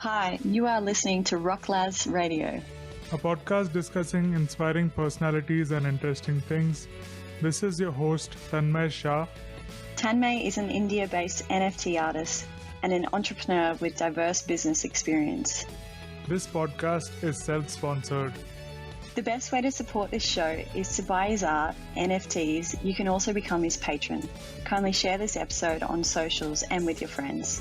Hi, you are listening to Rocklaz Radio, a podcast discussing inspiring personalities and interesting things. This is your host, Tanmay Shah. Tanmay is an India-based NFT artist and an entrepreneur with diverse business experience. This podcast is self-sponsored. The best way to support this show is to buy his art, NFTs. You can also become his patron. Kindly share this episode on socials and with your friends.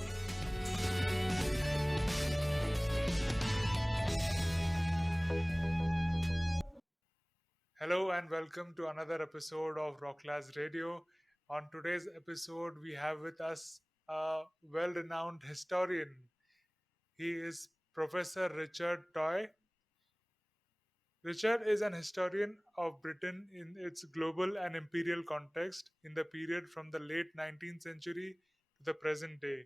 Hello and welcome to another episode of Rocklaz Radio. On today's episode, we have with us a well-renowned historian. He is Professor Richard Toye. Richard is an historian of Britain in its global and imperial context in the period from the late 19th century to the present day.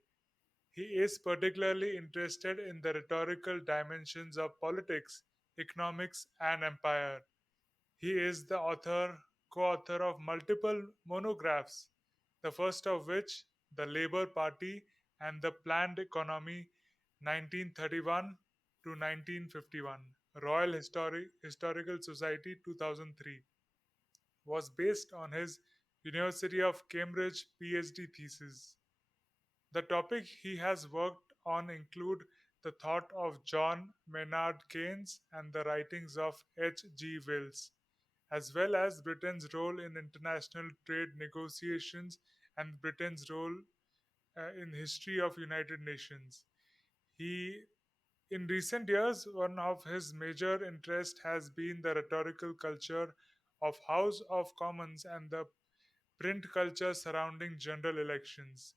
He is particularly interested in the rhetorical dimensions of politics, economics, and empire. He is the co-author of multiple monographs, the first of which, The Labour Party and the Planned Economy, 1931 to 1951, Historical Society, 2003, was based on his University of Cambridge PhD thesis. The topic he has worked on include the thought of John Maynard Keynes and the writings of H. G. Wells, as well as Britain's role in international trade negotiations and Britain's role in history of United Nations. He In recent years, one of his major interests has been the rhetorical culture of House of Commons and the print culture surrounding general elections.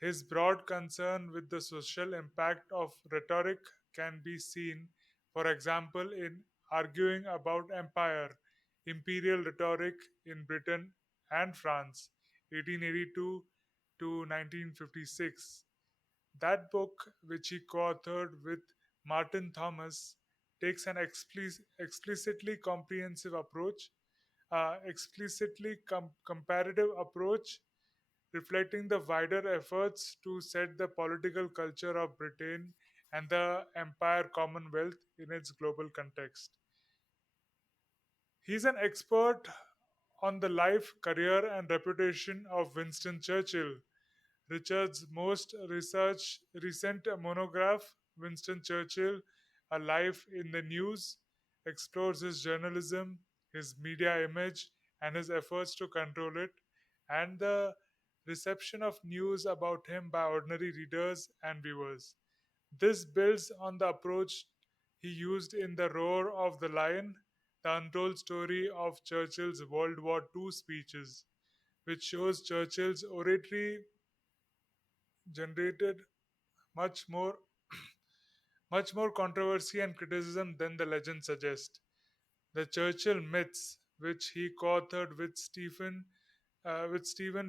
His broad concern with the social impact of rhetoric can be seen, for example, in arguing about empire, imperial rhetoric in Britain and France, 1882 to 1956. That book, which he co-authored with Martin Thomas, takes an explicitly comprehensive approach, comparative approach, reflecting the wider efforts to set the political culture of Britain and the Empire Commonwealth in its global context. He's an expert on the life, career, and reputation of Winston Churchill. Richard's most recent monograph, Winston Churchill, A Life in the News, explores his journalism, his media image, and his efforts to control it, and the reception of news about him by ordinary readers and viewers. This builds on the approach he used in The Roar of the Lion, the untold story of Churchill's World War II speeches, which shows Churchill's oratory generated much more much more controversy and criticism than the legend suggests. The Churchill myths, which he co-authored with Stephen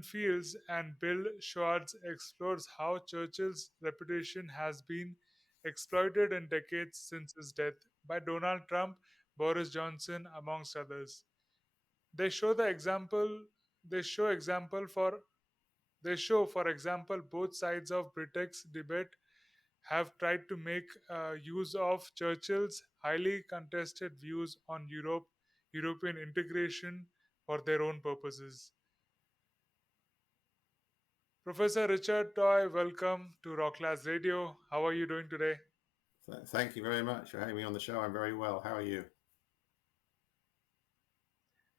Fields and Bill Schwartz, explores how Churchill's reputation has been exploited in decades since his death by Donald Trump, Boris Johnson, amongst others. They show the example. They show example for They show, for example, both sides of Britain's debate have tried to make use of Churchill's highly contested views on European integration for their own purposes. Professor Richard Toye, welcome to Rocklaz Radio. How are you doing today? Thank you very much for having me on the show. I'm very well. How are you?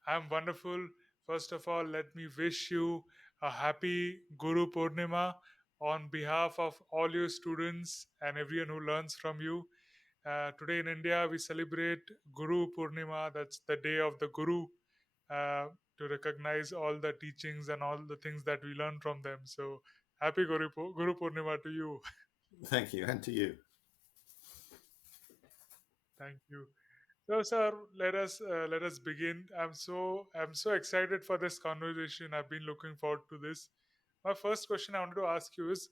I'm wonderful. First of all, let me wish you a happy Guru Purnima on behalf of all your students and everyone who learns from you. Today in India, we celebrate Guru Purnima. That's the day of the Guru, to recognize all the teachings and all the things that we learn from them. So, happy Guru Purnima to you. Thank you, and to you. Thank you. So, sir, let us begin. I'm so excited for this conversation. I've been looking forward to this. My first question I wanted to ask you is,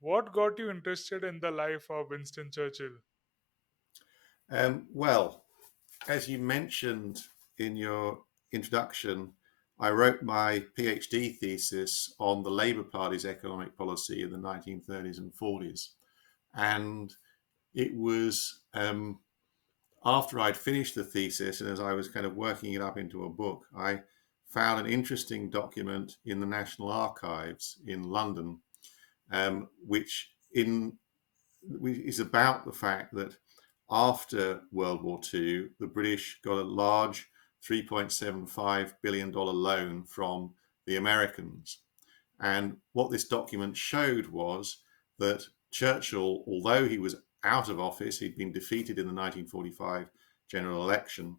what got you interested in the life of Winston Churchill? Well, as you mentioned in your introduction, I wrote my PhD thesis on the Labour Party's economic policy in the 1930s and 40s. And it was after I'd finished the thesis and as I was kind of working it up into a book, I found an interesting document in the National Archives in London, which is about the fact that after World War II, the British got a large $3.75 billion loan from the Americans. And what this document showed was that Churchill, although he was out of office, he'd been defeated in the 1945 general election.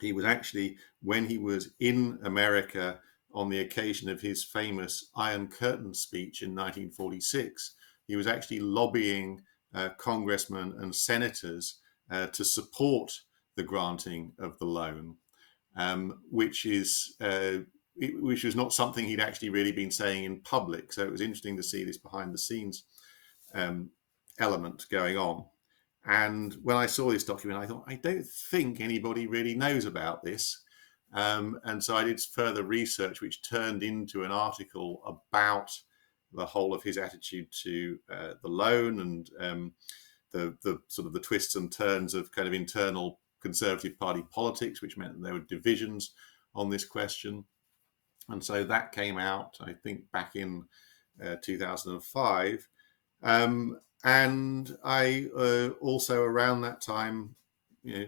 He was actually, when he was in America on the occasion of his famous Iron Curtain speech in 1946, he was actually lobbying congressmen and senators to support the granting of the loan, which was not something he'd actually really been saying in public. So it was interesting to see this behind the scenes element going on. And when I saw this document, I thought, I don't think anybody really knows about this. And so I did further research, which turned into an article about the whole of his attitude to the loan and the sort of the twists and turns of kind of internal Conservative Party politics, which meant that there were divisions on this question. And so that came out, I think, back in 2005. And I also around that time,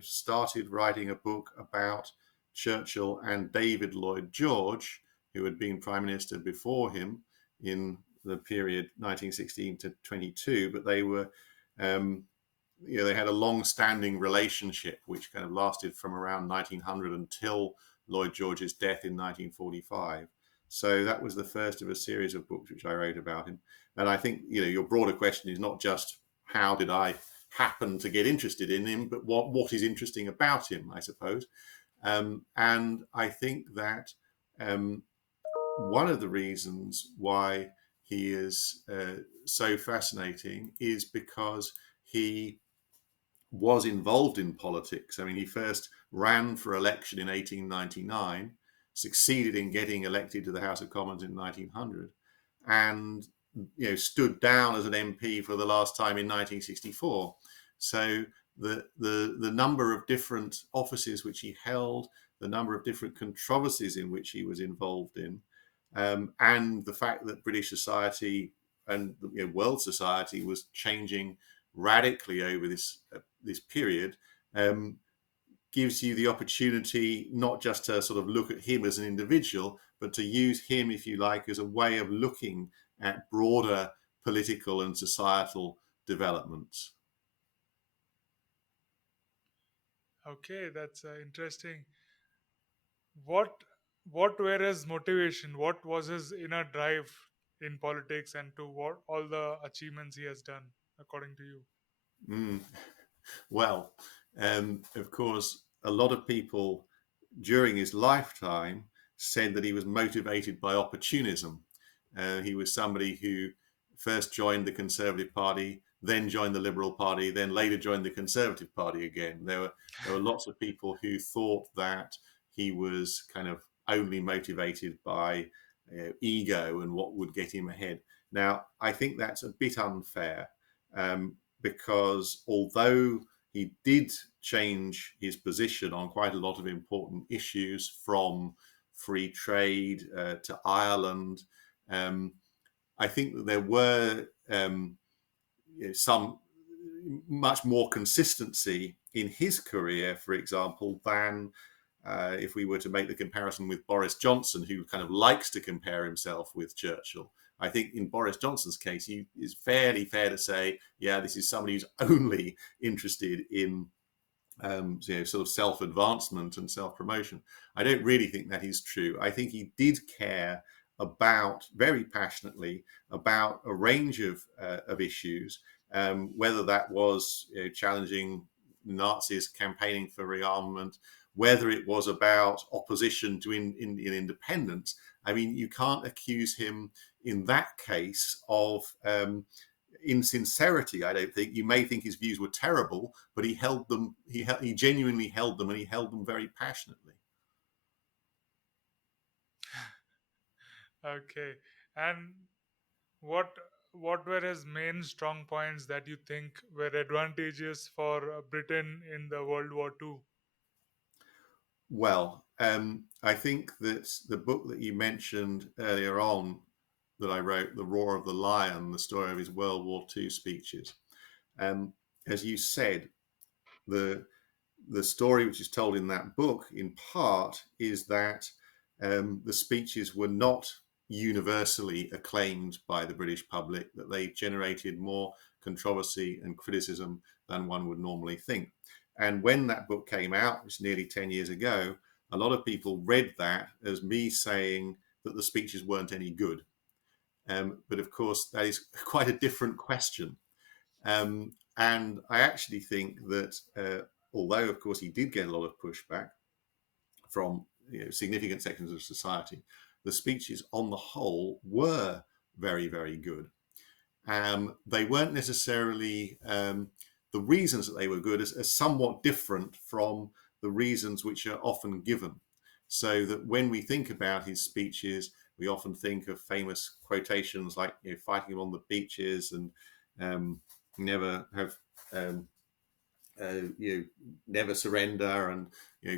started writing a book about Churchill and David Lloyd George, who had been Prime Minister before him in the period 1916 to 22. But they were, they had a long-standing relationship, which kind of lasted from around 1900 until Lloyd George's death in 1945. So that was the first of a series of books which I wrote about him. And I think, your broader question is not just how did I happen to get interested in him, but what is interesting about him, I suppose. And I think that one of the reasons why he is so fascinating is because he was involved in politics. I mean, he first ran for election in 1899, succeeded in getting elected to the House of Commons in 1900, and stood down as an MP for the last time in 1964. So the number of different offices which he held, the number of different controversies in which he was involved in, and the fact that British society and world society was changing radically over this period, gives you the opportunity not just to sort of look at him as an individual, but to use him, if you like, as a way of looking at broader political and societal developments. Okay, that's interesting. What were his motivation? What was his inner drive in politics and to what all the achievements he has done, according to you? Well, of course, a lot of people during his lifetime said that he was motivated by opportunism. He was somebody who first joined the Conservative Party, then joined the Liberal Party, then later joined the Conservative Party again. There were lots of people who thought that he was kind of only motivated by ego and what would get him ahead. Now, I think that's a bit unfair, because although he did change his position on quite a lot of important issues, from free trade to Ireland, I think that there were some much more consistency in his career, for example, than if we were to make the comparison with Boris Johnson, who kind of likes to compare himself with Churchill. I think in Boris Johnson's case, it's fairly fair to say, yeah, this is somebody who's only interested in sort of self-advancement and self-promotion. I don't really think that is true. I think he did care very passionately about a range of issues, whether that was challenging Nazis campaigning for rearmament, whether it was about opposition to in independence. I mean, you can't accuse him in that case of insincerity. I don't think. You may think his views were terrible, but he held them. He genuinely held them, and he held them very passionately. Okay, and what what were his main strong points that you think were advantageous for Britain in the World War II? Well, I think that the book that you mentioned earlier on that I wrote, The Roar of the Lion, the story of his World War II speeches, um, as you said, the the story which is told in that book, in part, is that the speeches were not universally acclaimed by the British public, that they generated more controversy and criticism than one would normally think. And when that book came out, which is nearly 10 years ago, a lot of people read that as me saying that the speeches weren't any good. But of course, that is quite a different question. And I actually think that although, of course, he did get a lot of pushback from significant sections of society, the speeches on the whole were very, very good. They weren't necessarily the reasons that they were good as somewhat different from the reasons which are often given. So that when we think about his speeches, we often think of famous quotations like fighting him on the beaches and never have never surrender, and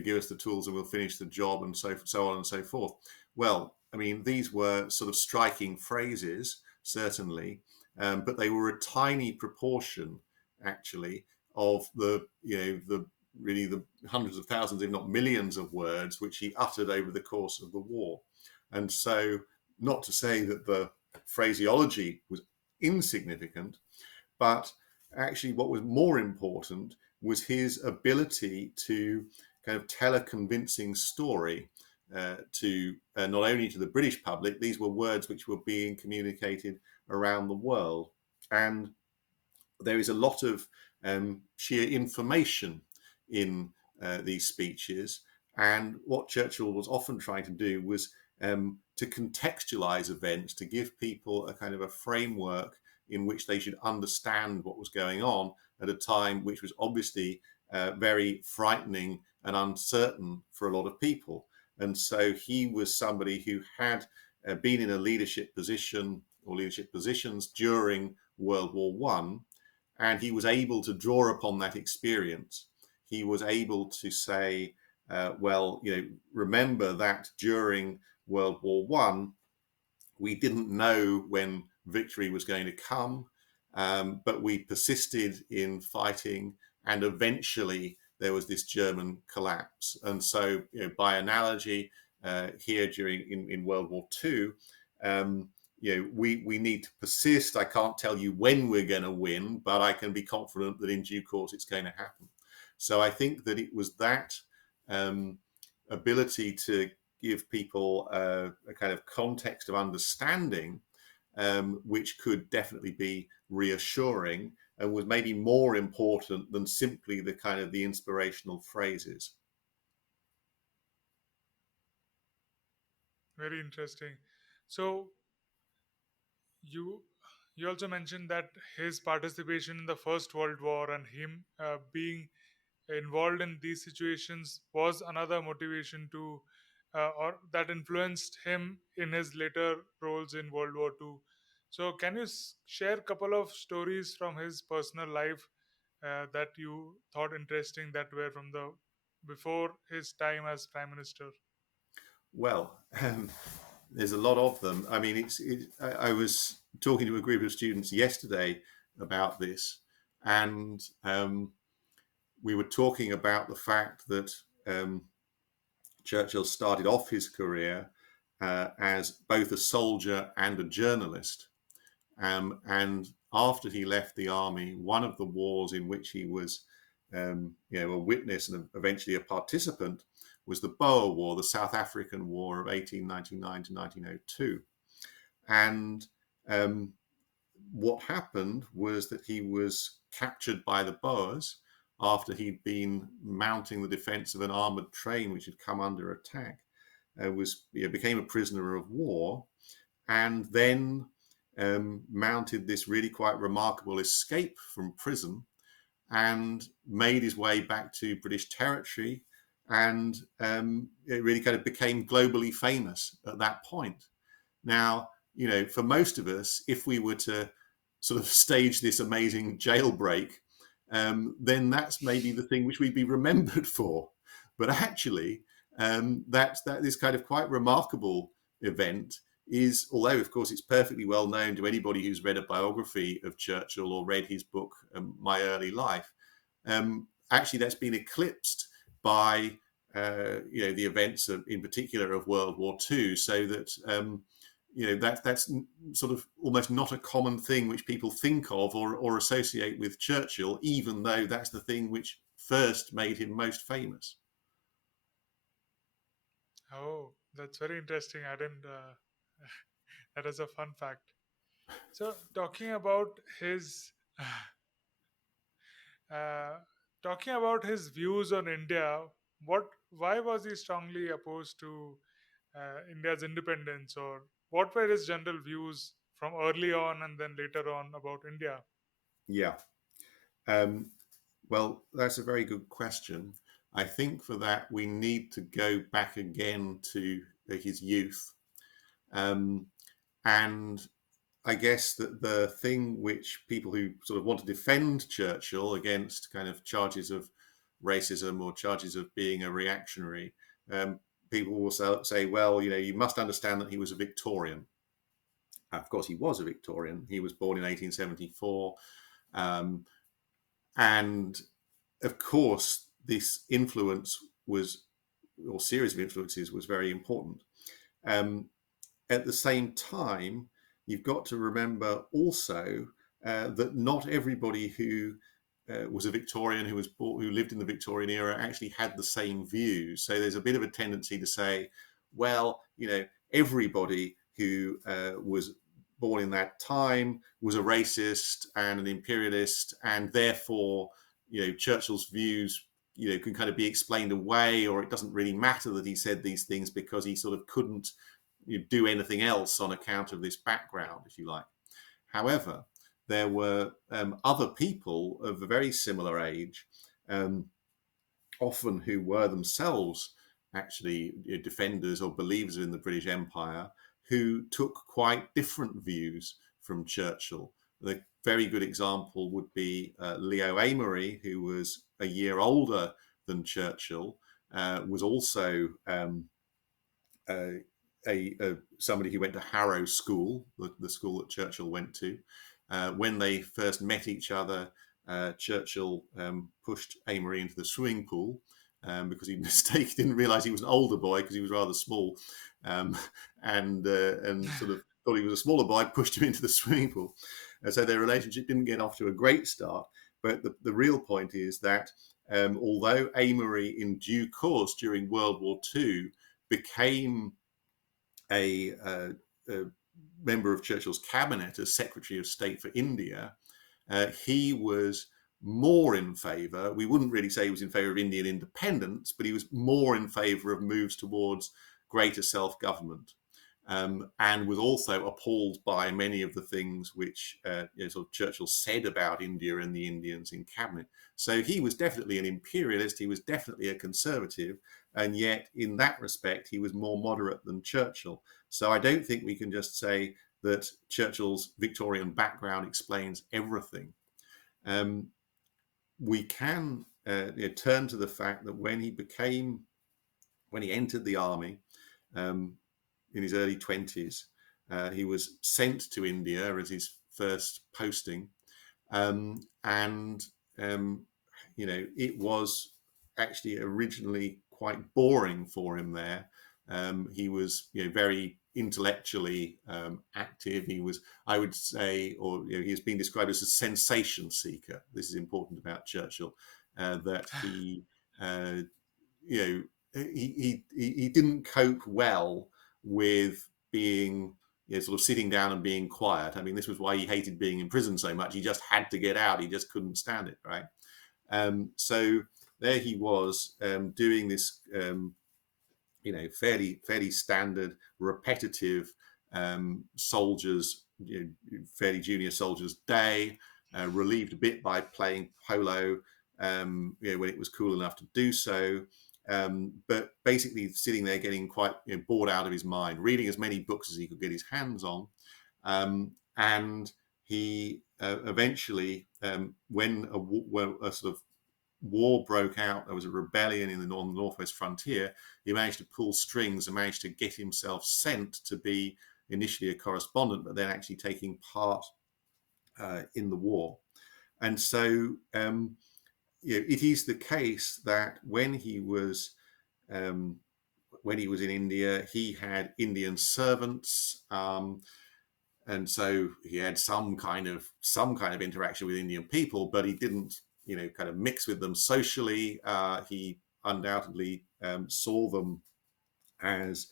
give us the tools and we'll finish the job, and so on and so forth. Well, I mean, these were sort of striking phrases, certainly, but they were a tiny proportion, actually, of the really the hundreds of thousands, if not millions, of words which he uttered over the course of the war. And so, not to say that the phraseology was insignificant, but actually what was more important was his ability to kind of tell a convincing story to not only to the British public. These were words which were being communicated around the world, and there is a lot of sheer information in these speeches. And what Churchill was often trying to do was to contextualize events, to give people a kind of a framework in which they should understand what was going on at a time which was obviously very frightening and uncertain for a lot of people. And so he was somebody who had been in a leadership position or leadership positions during World War One, and he was able to draw upon that experience. He was able to say, well, remember that during World War One, we didn't know when victory was going to come, but we persisted in fighting, and eventually there was this German collapse. And so, by analogy, here in World War II, we need to persist. I can't tell you when we're going to win, but I can be confident that in due course it's going to happen. So I think that it was that ability to give people a kind of context of understanding, which could definitely be reassuring and was maybe more important than simply the kind of the inspirational phrases. Very interesting. So you you also mentioned that his participation in the First World War and him being involved in these situations was another motivation to or that influenced him in his later roles in World War II. So can you share a couple of stories from his personal life that you thought interesting that were from the before his time as prime minister? Well, there's a lot of them. I mean, I was talking to a group of students yesterday about this, and we were talking about the fact that Churchill started off his career as both a soldier and a journalist. And after he left the army, one of the wars in which he was a witness and eventually a participant was the Boer War, the South African War of 1899 to 1902. And what happened was that he was captured by the Boers after he'd been mounting the defense of an armored train which had come under attack, became a prisoner of war, and then mounted this really quite remarkable escape from prison and made his way back to British territory, and it really kind of became globally famous at that point. Now, for most of us, if we were to sort of staged this amazing jailbreak, then that's maybe the thing which we'd be remembered for. But actually, that this kind of quite remarkable event is, although of course it's perfectly well known to anybody who's read a biography of Churchill or read his book, My Early Life, actually that's been eclipsed by the events in particular of World War II, so that that's sort of almost not a common thing which people think of or associate with Churchill, even though that's the thing which first made him most famous. Oh, that's very interesting. I didn't. That is a fun fact. So, uh, talking about his views on India, why was he strongly opposed to India's independence, or what were his general views from early on and then later on about India? Yeah. Well, that's a very good question. I think for that we need to go back again to his youth. And I guess that the thing which people who sort of want to defend Churchill against kind of charges of racism or charges of being a reactionary, people will say, well, you must understand that he was a Victorian. Of course, he was a Victorian. He was born in 1874. And of course, this influence or series of influences was very important. At the same time, you've got to remember also that not everybody who was a Victorian, who lived in the Victorian era, actually had the same views. So there's a bit of a tendency to say, well, everybody who was born in that time was a racist and an imperialist, and therefore, Churchill's views, can kind of be explained away, or it doesn't really matter that he said these things because he sort of couldn't do anything else on account of this background, if you like. However, there were other people of a very similar age, often who were themselves actually defenders or believers in the British Empire, who took quite different views from Churchill. The very good example would be Leo Amery, who was a year older than Churchill, was also somebody who went to Harrow School, the school that Churchill went to. When they first met each other, Churchill pushed Amery into the swimming pool because he didn't realise he was an older boy because he was rather small, and sort of thought he was a smaller boy, pushed him into the swimming pool. So their relationship didn't get off to a great start. But the real point is that although Amery, in due course during World War II, became a member of Churchill's cabinet as Secretary of State for India, he was more in favour. We wouldn't really say he was in favour of Indian independence, but he was more in favour of moves towards greater self-government, and was also appalled by many of the things which sort of Churchill said about India and the Indians in cabinet. So he was definitely an imperialist. He was definitely a conservative, and yet in that respect he was more moderate than Churchill. So I don't think we can just say that Churchill's Victorian background explains everything. We can turn to the fact that when he entered the army in his early 20s, he was sent to India as his first posting, and it was actually originally quite boring for him there. He was very intellectually active. He was, I would say, or he has been described as a sensation seeker. This is important about Churchill, that he he didn't cope well with being sort of sitting down and being quiet. I mean, this was why he hated being in prison so much. He just had to get out. He just couldn't stand it, right? So there he was doing this fairly standard, repetitive soldiers, fairly junior soldiers day, relieved a bit by playing polo when it was cool enough to do so. But basically sitting there getting quite bored out of his mind, reading as many books as he could get his hands on. And he eventually, when a sort of war broke out, there was a rebellion in the northwest frontier, he managed to pull strings and managed to get himself sent to be initially a correspondent, but then actually taking part in the war. And so it is the case that when he was in India, he had Indian servants, and so he had some kind of interaction with Indian people, but he didn't, kind of mix with them socially. He undoubtedly saw them as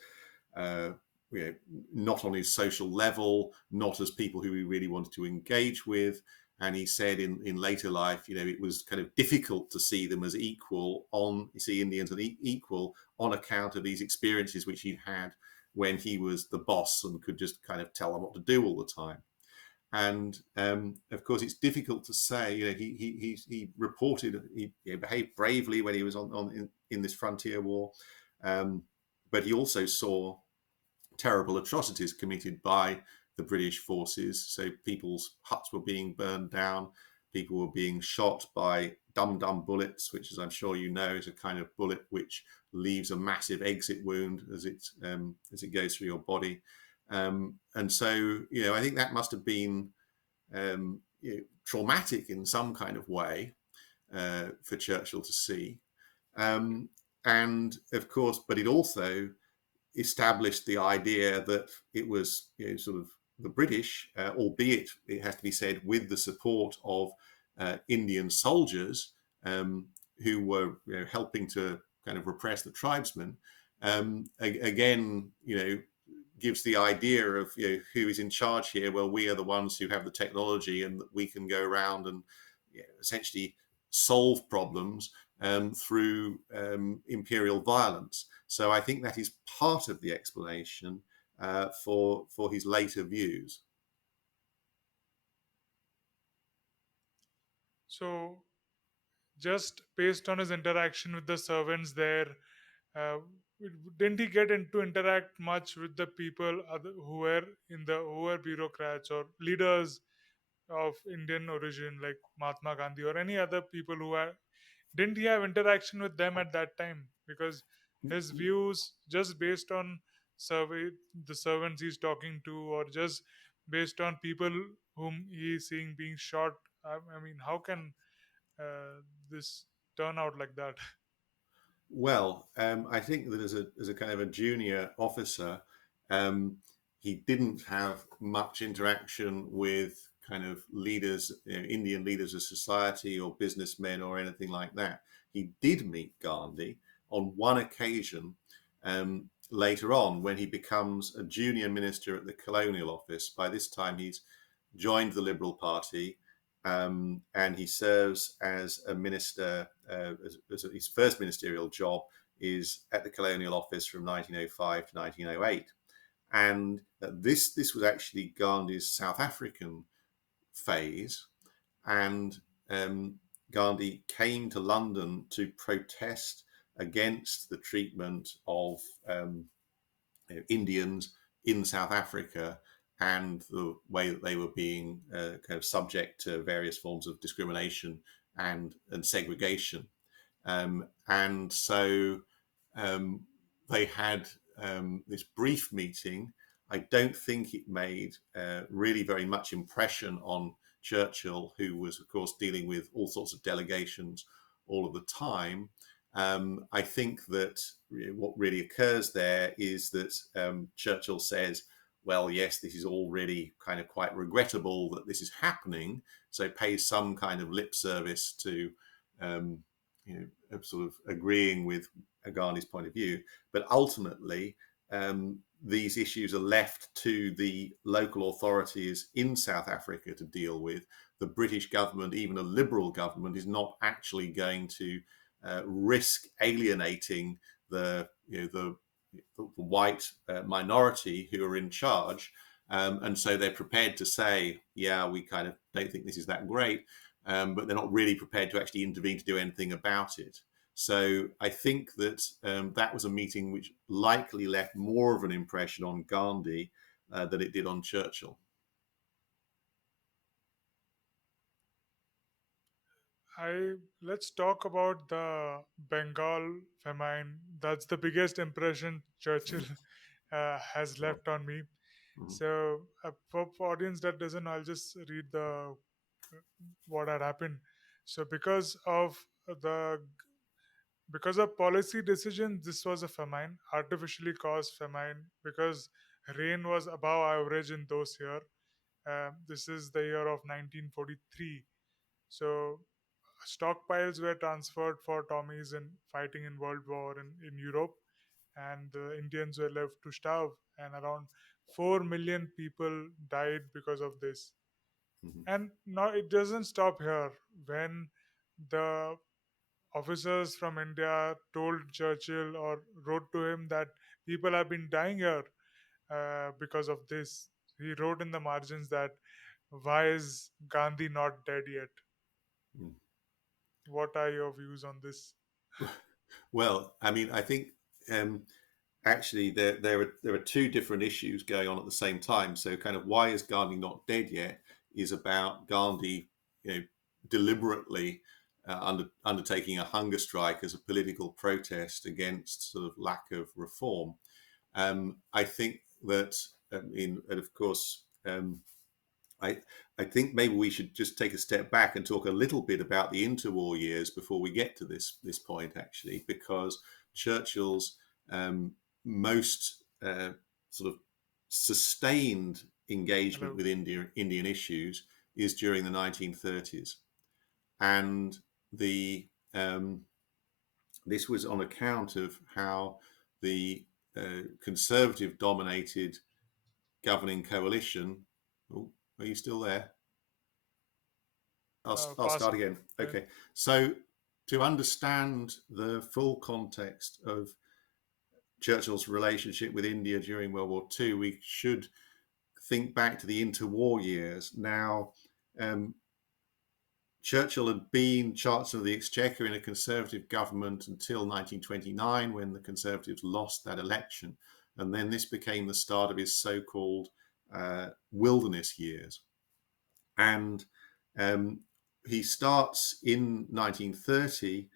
not on his social level, not as people who he really wanted to engage with. And he said in later life, it was kind of difficult to see them as equal Indians as equal on account of these experiences which he'd had when he was the boss and could just kind of tell them what to do all the time. And of course, it's difficult to say. He reported he behaved bravely when he was in this frontier war, but he also saw terrible atrocities committed by the British forces. So people's huts were being burned down, people were being shot by dum-dum bullets, which, as I'm sure you know, is a kind of bullet which leaves a massive exit wound as it goes through your body. And so, I think that must have been traumatic in some kind of way for Churchill to see. And of course, but it also established the idea that it was sort of the British, albeit it has to be said with the support of Indian soldiers who were helping to kind of repress the tribesmen. Again, gives the idea of who is in charge here. Well, we are the ones who have the technology, and we can go around and essentially solve problems through imperial violence. So I think that is part of the explanation for his later views. So, just based on his interaction with the servants there, uh, didn't he get to interact much with the people who were bureaucrats or leaders of Indian origin, like Mahatma Gandhi or any other people who are? Didn't he have interaction with them at that time? Because his views, just based on the servants he's talking to, or just based on people whom he's seeing being shot, I mean, how can this turn out like that? Well, I think that as a kind of a junior officer, he didn't have much interaction with kind of leaders, Indian leaders of society or businessmen or anything like that. He did meet Gandhi on one occasion later on when he becomes a junior minister at the Colonial Office. By this time, he's joined the Liberal Party. And he serves as a minister. His first ministerial job is at the Colonial Office from 1905 to 1908, and this was actually Gandhi's South African phase, and Gandhi came to London to protest against the treatment of Indians in South Africa and the way that they were being kind of subject to various forms of discrimination and segregation. And so they had this brief meeting. I don't think it made really very much impression on Churchill, who was, of course, dealing with all sorts of delegations all of the time. I think that what really occurs there is that Churchill says, well, yes, this is all really kind of quite regrettable that this is happening. So pays some kind of lip service to, sort of agreeing with Gandhi's point of view. But ultimately, these issues are left to the local authorities in South Africa to deal with. The British government, even a liberal government, is not actually going to risk alienating the white minority who are in charge. And so they're prepared to say, yeah, we kind of don't think this is that great, but they're not really prepared to actually intervene to do anything about it. So I think that that was a meeting which likely left more of an impression on Gandhi than it did on Churchill. Let's talk about the Bengal famine. That's the biggest impression Churchill has Sure. left on me. Mhm. So, for audience that doesn't, I'll just read the what had happened. So, the because of policy decisions, this was a famine, artificially caused famine, because rain was above average in those year. This is the year of 1943. So stockpiles were transferred for Tommies in fighting in World War in Europe, and the Indians were left to starve, and around 4 million people died because of this. Mhm. And now it doesn't stop here. When the officers from India told Churchill or wrote to him that people have been dying here because of this, he wrote in the margins that why is Gandhi not dead yet? Mm. What are your views on this? Well, I mean, I think um, actually there are two different issues going on at the same time. So, kind of, why is Gandhi not dead yet? Is about Gandhi, deliberately undertaking a hunger strike as a political protest against sort of lack of reform. I think that, and of course, I I think maybe we should just take a step back and talk a little bit about the interwar years before we get to this point, actually, because Churchill's um, most sort of sustained engagement Hello. with Indian issues is during the 1930s, and the this was on account of how the conservative dominated governing coalition. Oh, are you still there? I'll Past. start again. Okay. Okay. So, to understand the full context of Churchill's relationship with India during World War II, we should think back to the interwar years. Now, um, Churchill had been Chancellor of the Exchequer in a Conservative government until 1929, when the Conservatives lost that election. And then this became the start of his so called wilderness years. And um, he starts in 1930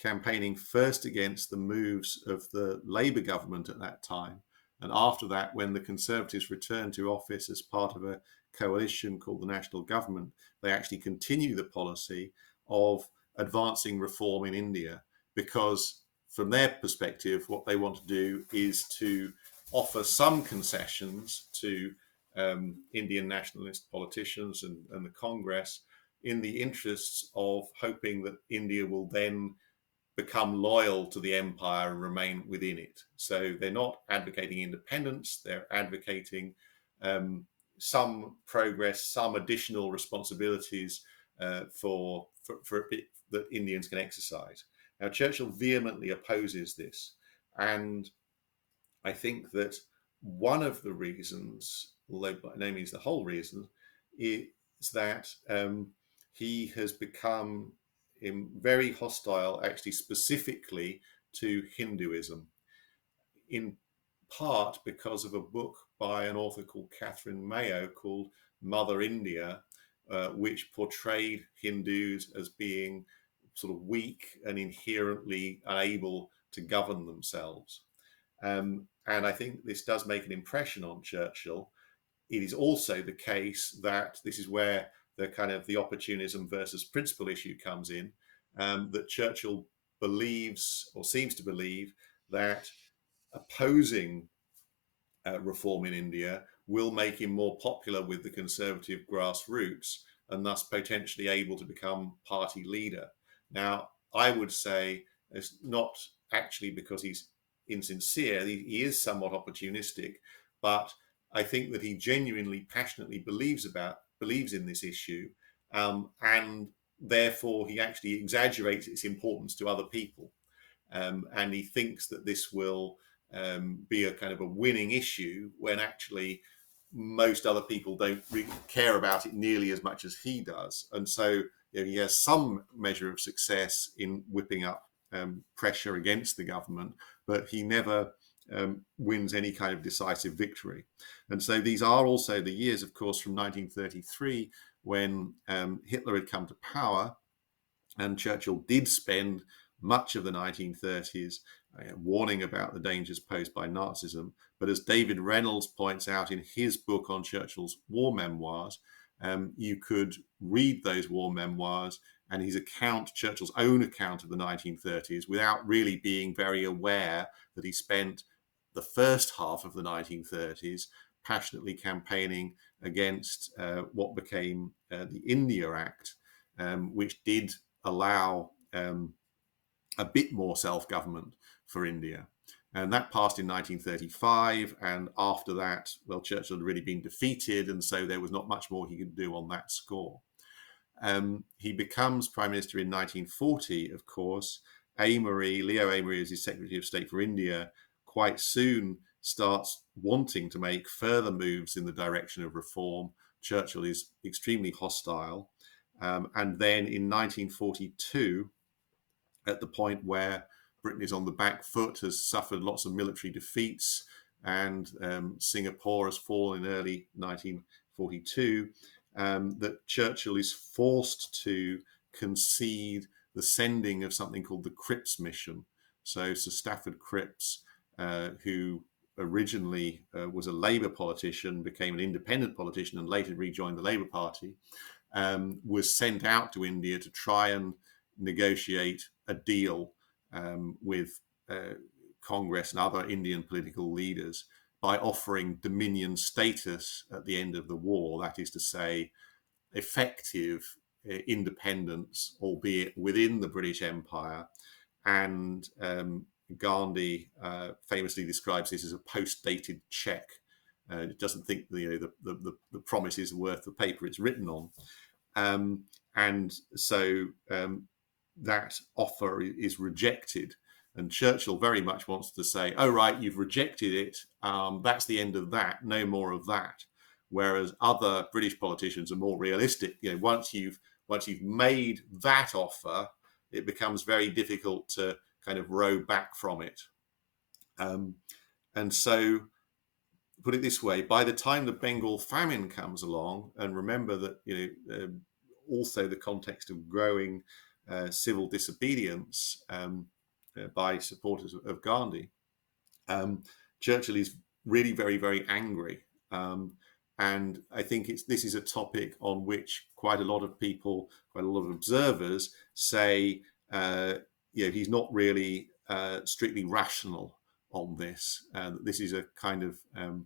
campaigning first against the moves of the Labour government at that time. And after that, when the Conservatives returned to office as part of a coalition called the National Government, they actually continue the policy of advancing reform in India, because from their perspective, what they want to do is to offer some concessions to Indian nationalist politicians and the Congress, in the interests of hoping that India will then become loyal to the empire and remain within it. So they're not advocating independence, they're advocating some progress, some additional responsibilities for a bit that Indians can exercise. Now, Churchill vehemently opposes this. And I think that one of the reasons, although by no means the whole reason, is that he has become very hostile, actually, specifically to Hinduism, in part because of a book by an author called Catherine Mayo called Mother India, which portrayed Hindus as being sort of weak and inherently unable to govern themselves. And I think this does make an impression on Churchill. It is also the case that this is where the kind of the opportunism versus principle issue comes in, that Churchill believes, or seems to believe, that opposing reform in India will make him more popular with the conservative grassroots, and thus potentially able to become party leader. Now, I would say it's not actually because he's insincere. He is somewhat opportunistic, but I think that he genuinely, passionately believes in this issue, and therefore he actually exaggerates its importance to other people, and he thinks that this will be a kind of a winning issue, when actually most other people don't really care about it nearly as much as he does. And so he has some measure of success in whipping up pressure against the government, but he never wins any kind of decisive victory. And so these are also the years, of course, from 1933, when Hitler had come to power, And Churchill did spend much of the 1930s warning about the dangers posed by Nazism. But as David Reynolds points out in his book on Churchill's war memoirs, you could read those war memoirs and his account, Churchill's own account of the 1930s, without really being very aware that he spent the first half of the 1930s passionately campaigning against what became the India Act, which did allow a bit more self-government for India. And that passed in 1935. And after that, well, Churchill had really been defeated. And so there was not much more he could do on that score. He becomes Prime Minister in 1940, of course. Leo Amory, as his Secretary of State for India, quite soon starts wanting to make further moves in the direction of reform. Churchill is extremely hostile. And then in 1942, at the point where Britain is on the back foot, has suffered lots of military defeats, and Singapore has fallen in early 1942, that Churchill is forced to concede the sending of something called the Cripps Mission. So Sir Stafford Cripps, who originally was a Labour politician, became an independent politician and later rejoined the Labour Party, was sent out to India to try and negotiate a deal with Congress and other Indian political leaders by offering Dominion status at the end of the war. That is to say, effective independence, albeit within the British Empire. And Gandhi famously describes this as a post-dated check. It doesn't think the promise is worth the paper it's written on. And so that offer is rejected. And Churchill very much wants to say, oh, right, you've rejected it. That's the end of that. No more of that. Whereas other British politicians are more realistic. Once you've made that offer, it becomes very difficult to kind of row back from it. And so, put it this way, by the time the Bengal famine comes along, and remember that also the context of growing civil disobedience by supporters of Gandhi, Churchill is really very, very angry. And I think this is a topic on which quite a lot of people, quite a lot of observers say, he's not really strictly rational on this. This is a kind of an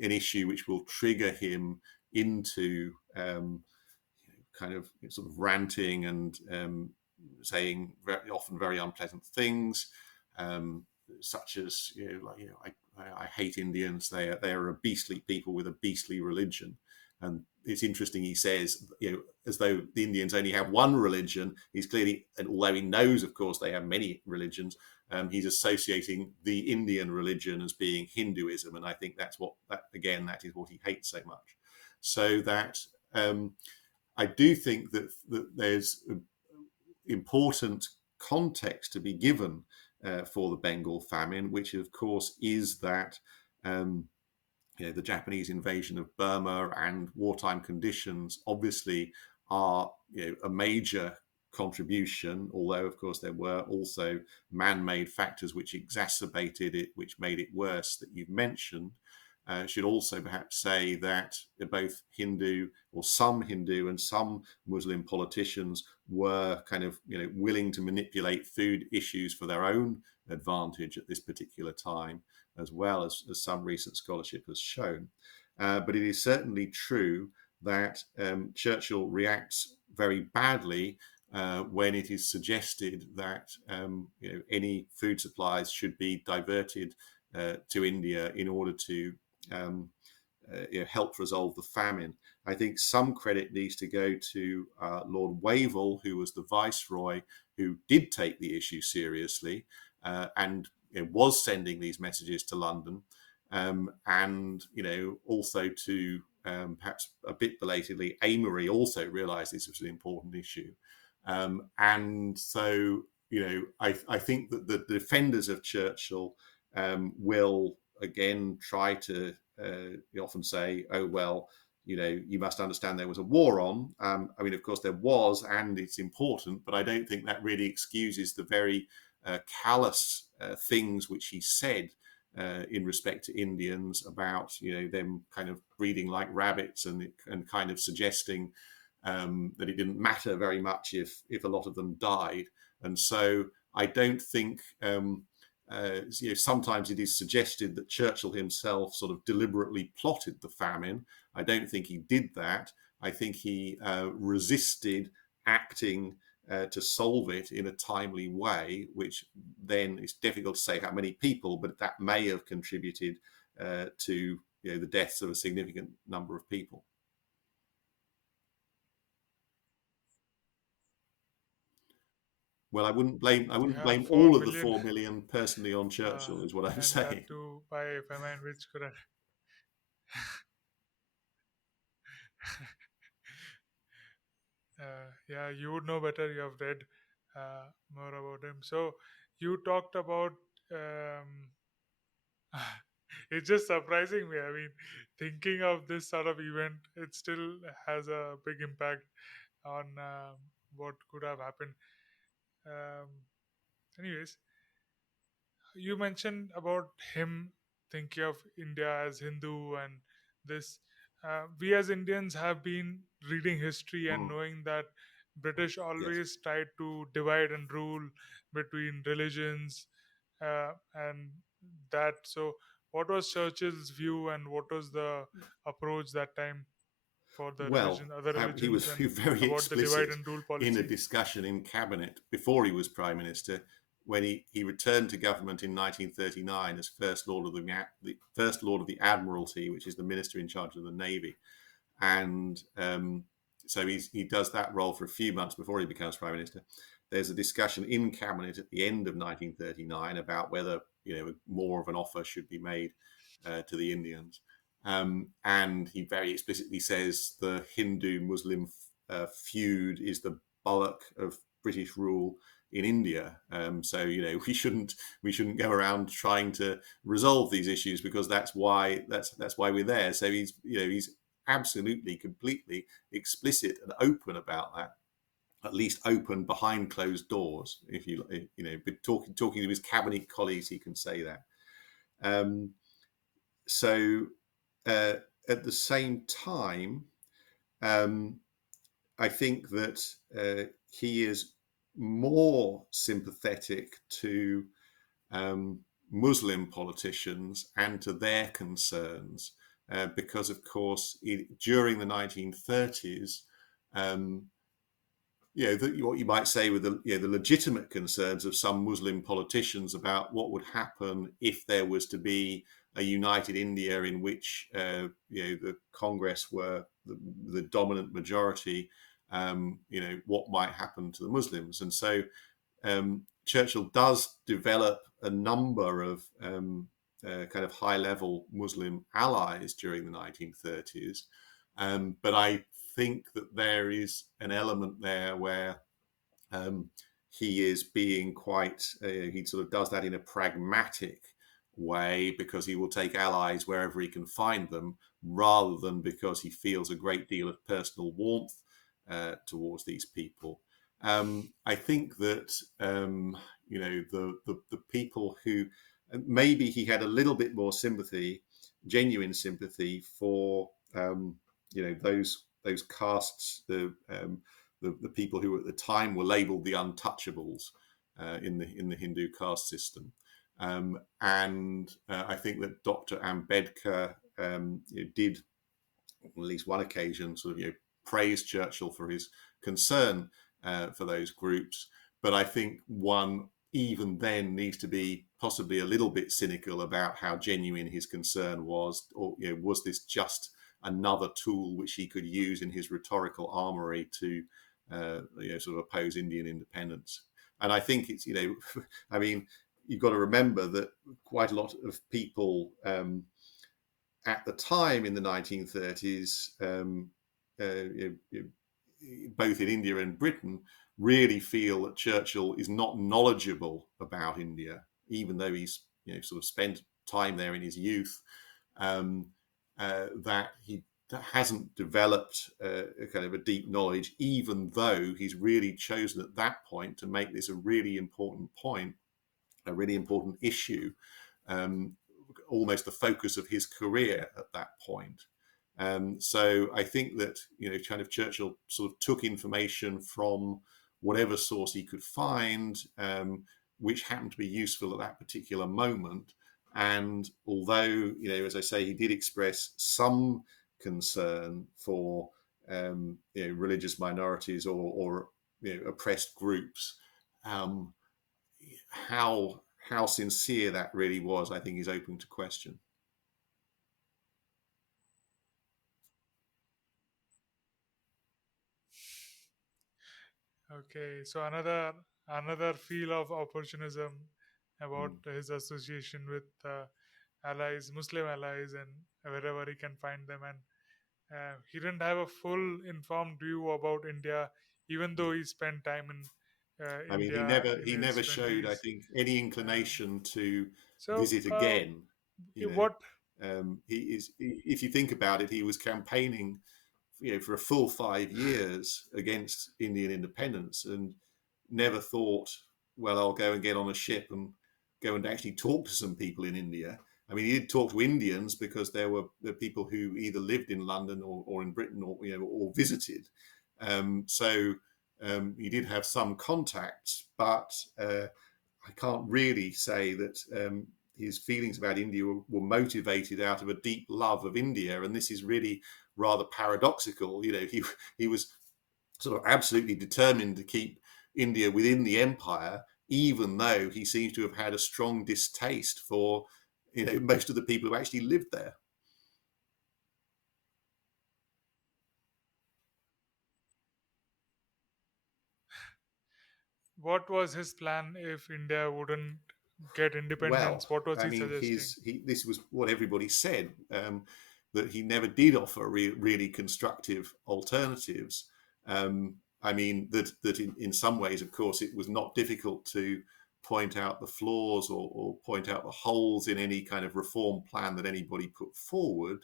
issue which will trigger him into kind of sort of ranting and saying often very unpleasant things, such as I hate Indians. They are a beastly people with a beastly religion. And it's interesting, he says, as though the Indians only have one religion. He's clearly, and although he knows, of course, they have many religions, he's associating the Indian religion as being Hinduism. And I think that is what he hates so much. So that I do think that there's important context to be given for the Bengal famine, which of course is that the Japanese invasion of Burma and wartime conditions obviously are a major contribution, although of course there were also man-made factors which exacerbated it, which made it worse, that you've mentioned. Should also perhaps say that both Hindu, or some Hindu and some Muslim politicians, were kind of willing to manipulate food issues for their own advantage at this particular time, as well as some recent scholarship has shown. But it is certainly true that Churchill reacts very badly when it is suggested that any food supplies should be diverted to India in order to help resolve the famine. I think some credit needs to go to Lord Wavell, who was the Viceroy, who did take the issue seriously and was sending these messages to London, and also to perhaps a bit belatedly, Amory also realised this was an important issue, and so I think that the defenders of Churchill will again try to often say, oh well, you must understand there was a war on. I mean, of course, there was, and it's important, but I don't think that really excuses the very callous things which he said in respect to Indians about, them kind of breeding like rabbits and kind of suggesting that it didn't matter very much if a lot of them died. And so I don't think, sometimes it is suggested that Churchill himself sort of deliberately plotted the famine. I don't think he did that. I think he resisted acting to solve it in a timely way, which then it's difficult to say how many people, but that may have contributed to the deaths of a significant number of people. Well, I wouldn't blame Yeah, 4 all of the million, 4 million personally on Churchill, is what I'm and saying. that too by famine, which could have. Yeah, you would know better. You have read more about him. So you talked about. Um, it's just surprising me. I mean, thinking of this sort of event, it still has a big impact on what could have happened. Um, Anyways, you mentioned about him thinking of India as Hindu and this. We as Indians have been reading history and Mm, knowing that British yes. always tried to divide and rule between religions, and that. So, what was Churchill's view, and what was the approach that time for the Well, other he was religions, and very about the divide explicit and rule in a policy? discussion in cabinet before he was prime minister, when he returned to government in 1939 as first lord of the first lord of the Admiralty, which is the minister in charge of the Navy, and so he does that role for a few months before he becomes prime minister. There's a discussion in cabinet at the end of 1939 about whether more of an offer should be made to the Indians. And he very explicitly says the Hindu-Muslim feud is the bulwark of British rule in India. So we shouldn't go around trying to resolve these issues, because that's why we're there. So he's absolutely, completely explicit and open about that. At least open behind closed doors. If talking to his cabinet colleagues, he can say that. So at the same time, I think that he is more sympathetic to Muslim politicians and to their concerns, because, of course, during the 1930s, what you might say with the legitimate concerns of some Muslim politicians about what would happen if there was to be a united India in which the Congress were the dominant majority. What might happen to the Muslims. And so Churchill does develop a number of kind of high-level Muslim allies during the 1930s, but I think that there is an element there where he is being quite, he sort of does that in a pragmatic way, because he will take allies wherever he can find them, rather than because he feels a great deal of personal warmth towards these people. I think that the people who maybe he had a little bit more sympathy, genuine sympathy for those castes, the people who at the time were labelled the untouchables in the Hindu caste system. And I think that Dr. Ambedkar did, on at least one occasion, sort of praise Churchill for his concern for those groups. But I think one even then needs to be possibly a little bit cynical about how genuine his concern was, or was this just another tool which he could use in his rhetorical armory to sort of oppose Indian independence. And I think it's I mean, you've got to remember that quite a lot of people at the time in the 1930s, both in India and Britain, really feel that Churchill is not knowledgeable about India, even though he's sort of spent time there in his youth. That he that hasn't developed a kind of a deep knowledge, even though he's really chosen at that point to make this a really important point, a really important issue, um, almost the focus of his career at that point. So I think that, kind of Churchill sort of took information from whatever source he could find, which happened to be useful at that particular moment. And although, as I say, he did express some concern for religious minorities or oppressed groups, um, how sincere that really was, I think, is open to question. Okay, so another feel of opportunism about his association with allies, Muslim allies, and wherever he can find them. And he didn't have a full informed view about India, even though he spent time in I mean, India in he his never showed, I 20s. think, any Um, inclination to so, visit again. You know, what he is. If you think about it, he was campaigning, for a full 5 years against Indian independence, and never thought, well, I'll go and get on a ship and go and actually talk to some people in India. I mean, he did talk to Indians because there were people who either lived in London or in Britain or visited. So he did have some contacts, but I can't really say that his feelings about India were motivated out of a deep love of India. And this is really rather paradoxical. He was sort of absolutely determined to keep India within the empire, even though he seems to have had a strong distaste for most of the people who actually lived there. what was his plan if India wouldn't get independence? Well, What was I he mean, suggesting? this was what everybody said, that he never did offer really constructive alternatives. I mean, that in some ways, of course, it was not difficult to point out the flaws or point out the holes in any kind of reform plan that anybody put forward.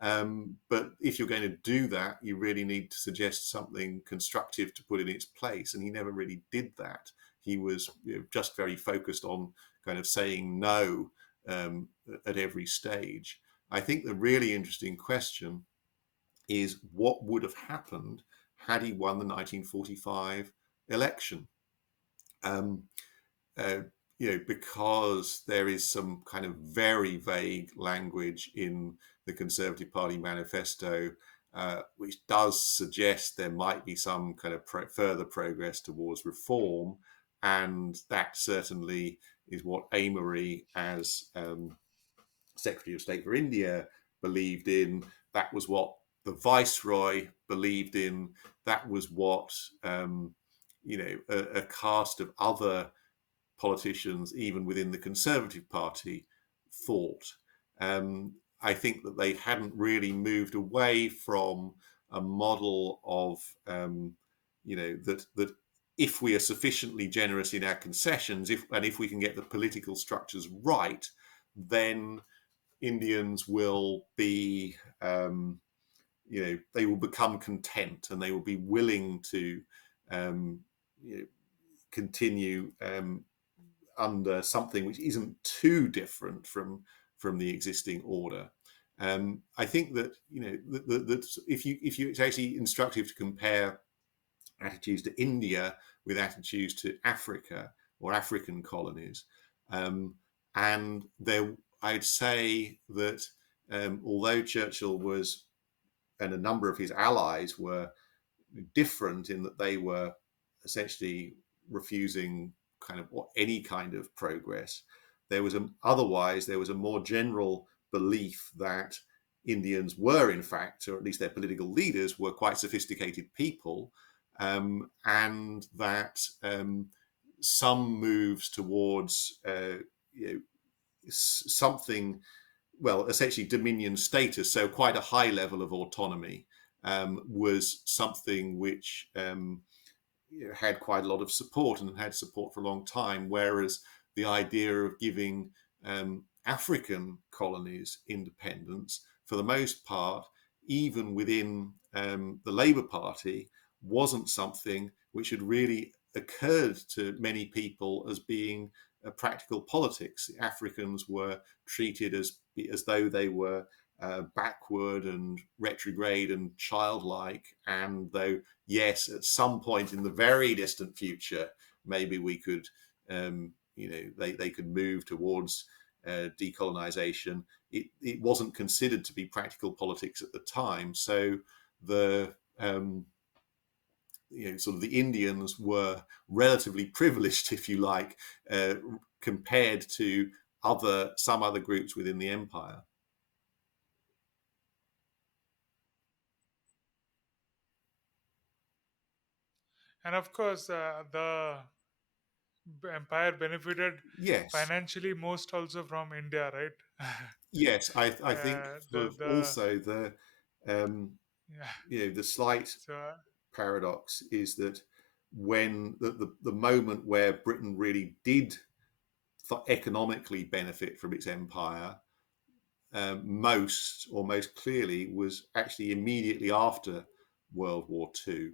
But if you're going to do that, you really need to suggest something constructive to put in its place. And he never really did that. He was just very focused on kind of saying no at every stage. I think the really interesting question is what would have happened had he won the 1945 election. Um, uh, because there is some kind of very vague language in the Conservative Party manifesto, which does suggest there might be some kind of further progress towards reform. And that certainly is what Amory, as Secretary of State for India, believed in. That was what the Viceroy believed in. That was what, a cast of other politicians, even within the Conservative Party, thought. I think that they hadn't really moved away from a model of, that if we are sufficiently generous in our concessions, if we can get the political structures right, then Indians will be, they will become content and they will be willing to continue under something which isn't too different from the existing order. I think that that if you it's actually instructive to compare attitudes to India with attitudes to Africa or African colonies, and there I'd say that although Churchill was and a number of his allies were different in that they were essentially refusing kind of any kind of progress. There was a more general belief that Indians were, in fact, or at least their political leaders were quite sophisticated people, and that some moves towards something, well, essentially dominion status, so quite a high level of autonomy, was something which had quite a lot of support and had support for a long time, whereas the idea of giving African colonies independence, for the most part, even within the Labour Party, wasn't something which had really occurred to many people as being practical politics. The Africans were treated as though they were backward and retrograde and childlike, and though yes, at some point in the very distant future, maybe we could, they could move towards decolonization. It wasn't considered to be practical politics at the time. So the sort of the Indians were relatively privileged, if you like, compared to some other groups within the empire. And of course, the empire benefited Yes, financially most also from India, right? yes, I think sort of The also the yeah. the slight So paradox is that when the moment where Britain really did economically benefit from its empire, most clearly was actually immediately after World War II.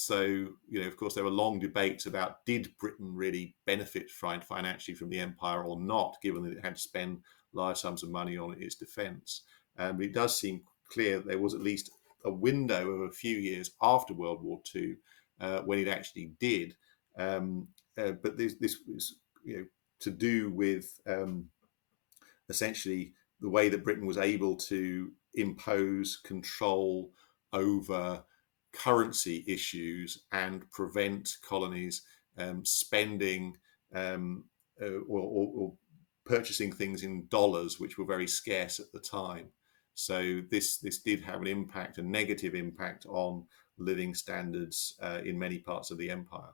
So, of course, there were long debates about did Britain really benefit financially from the empire or not, given that it had to spend large sums of money on its defence. But it does seem clear that there was at least a window of a few years after World War II when it actually did. But this was, to do with essentially the way that Britain was able to impose control over currency issues and prevent colonies spending or purchasing things in dollars, which were very scarce at the time. So this did have an impact, a negative impact on living standards in many parts of the empire.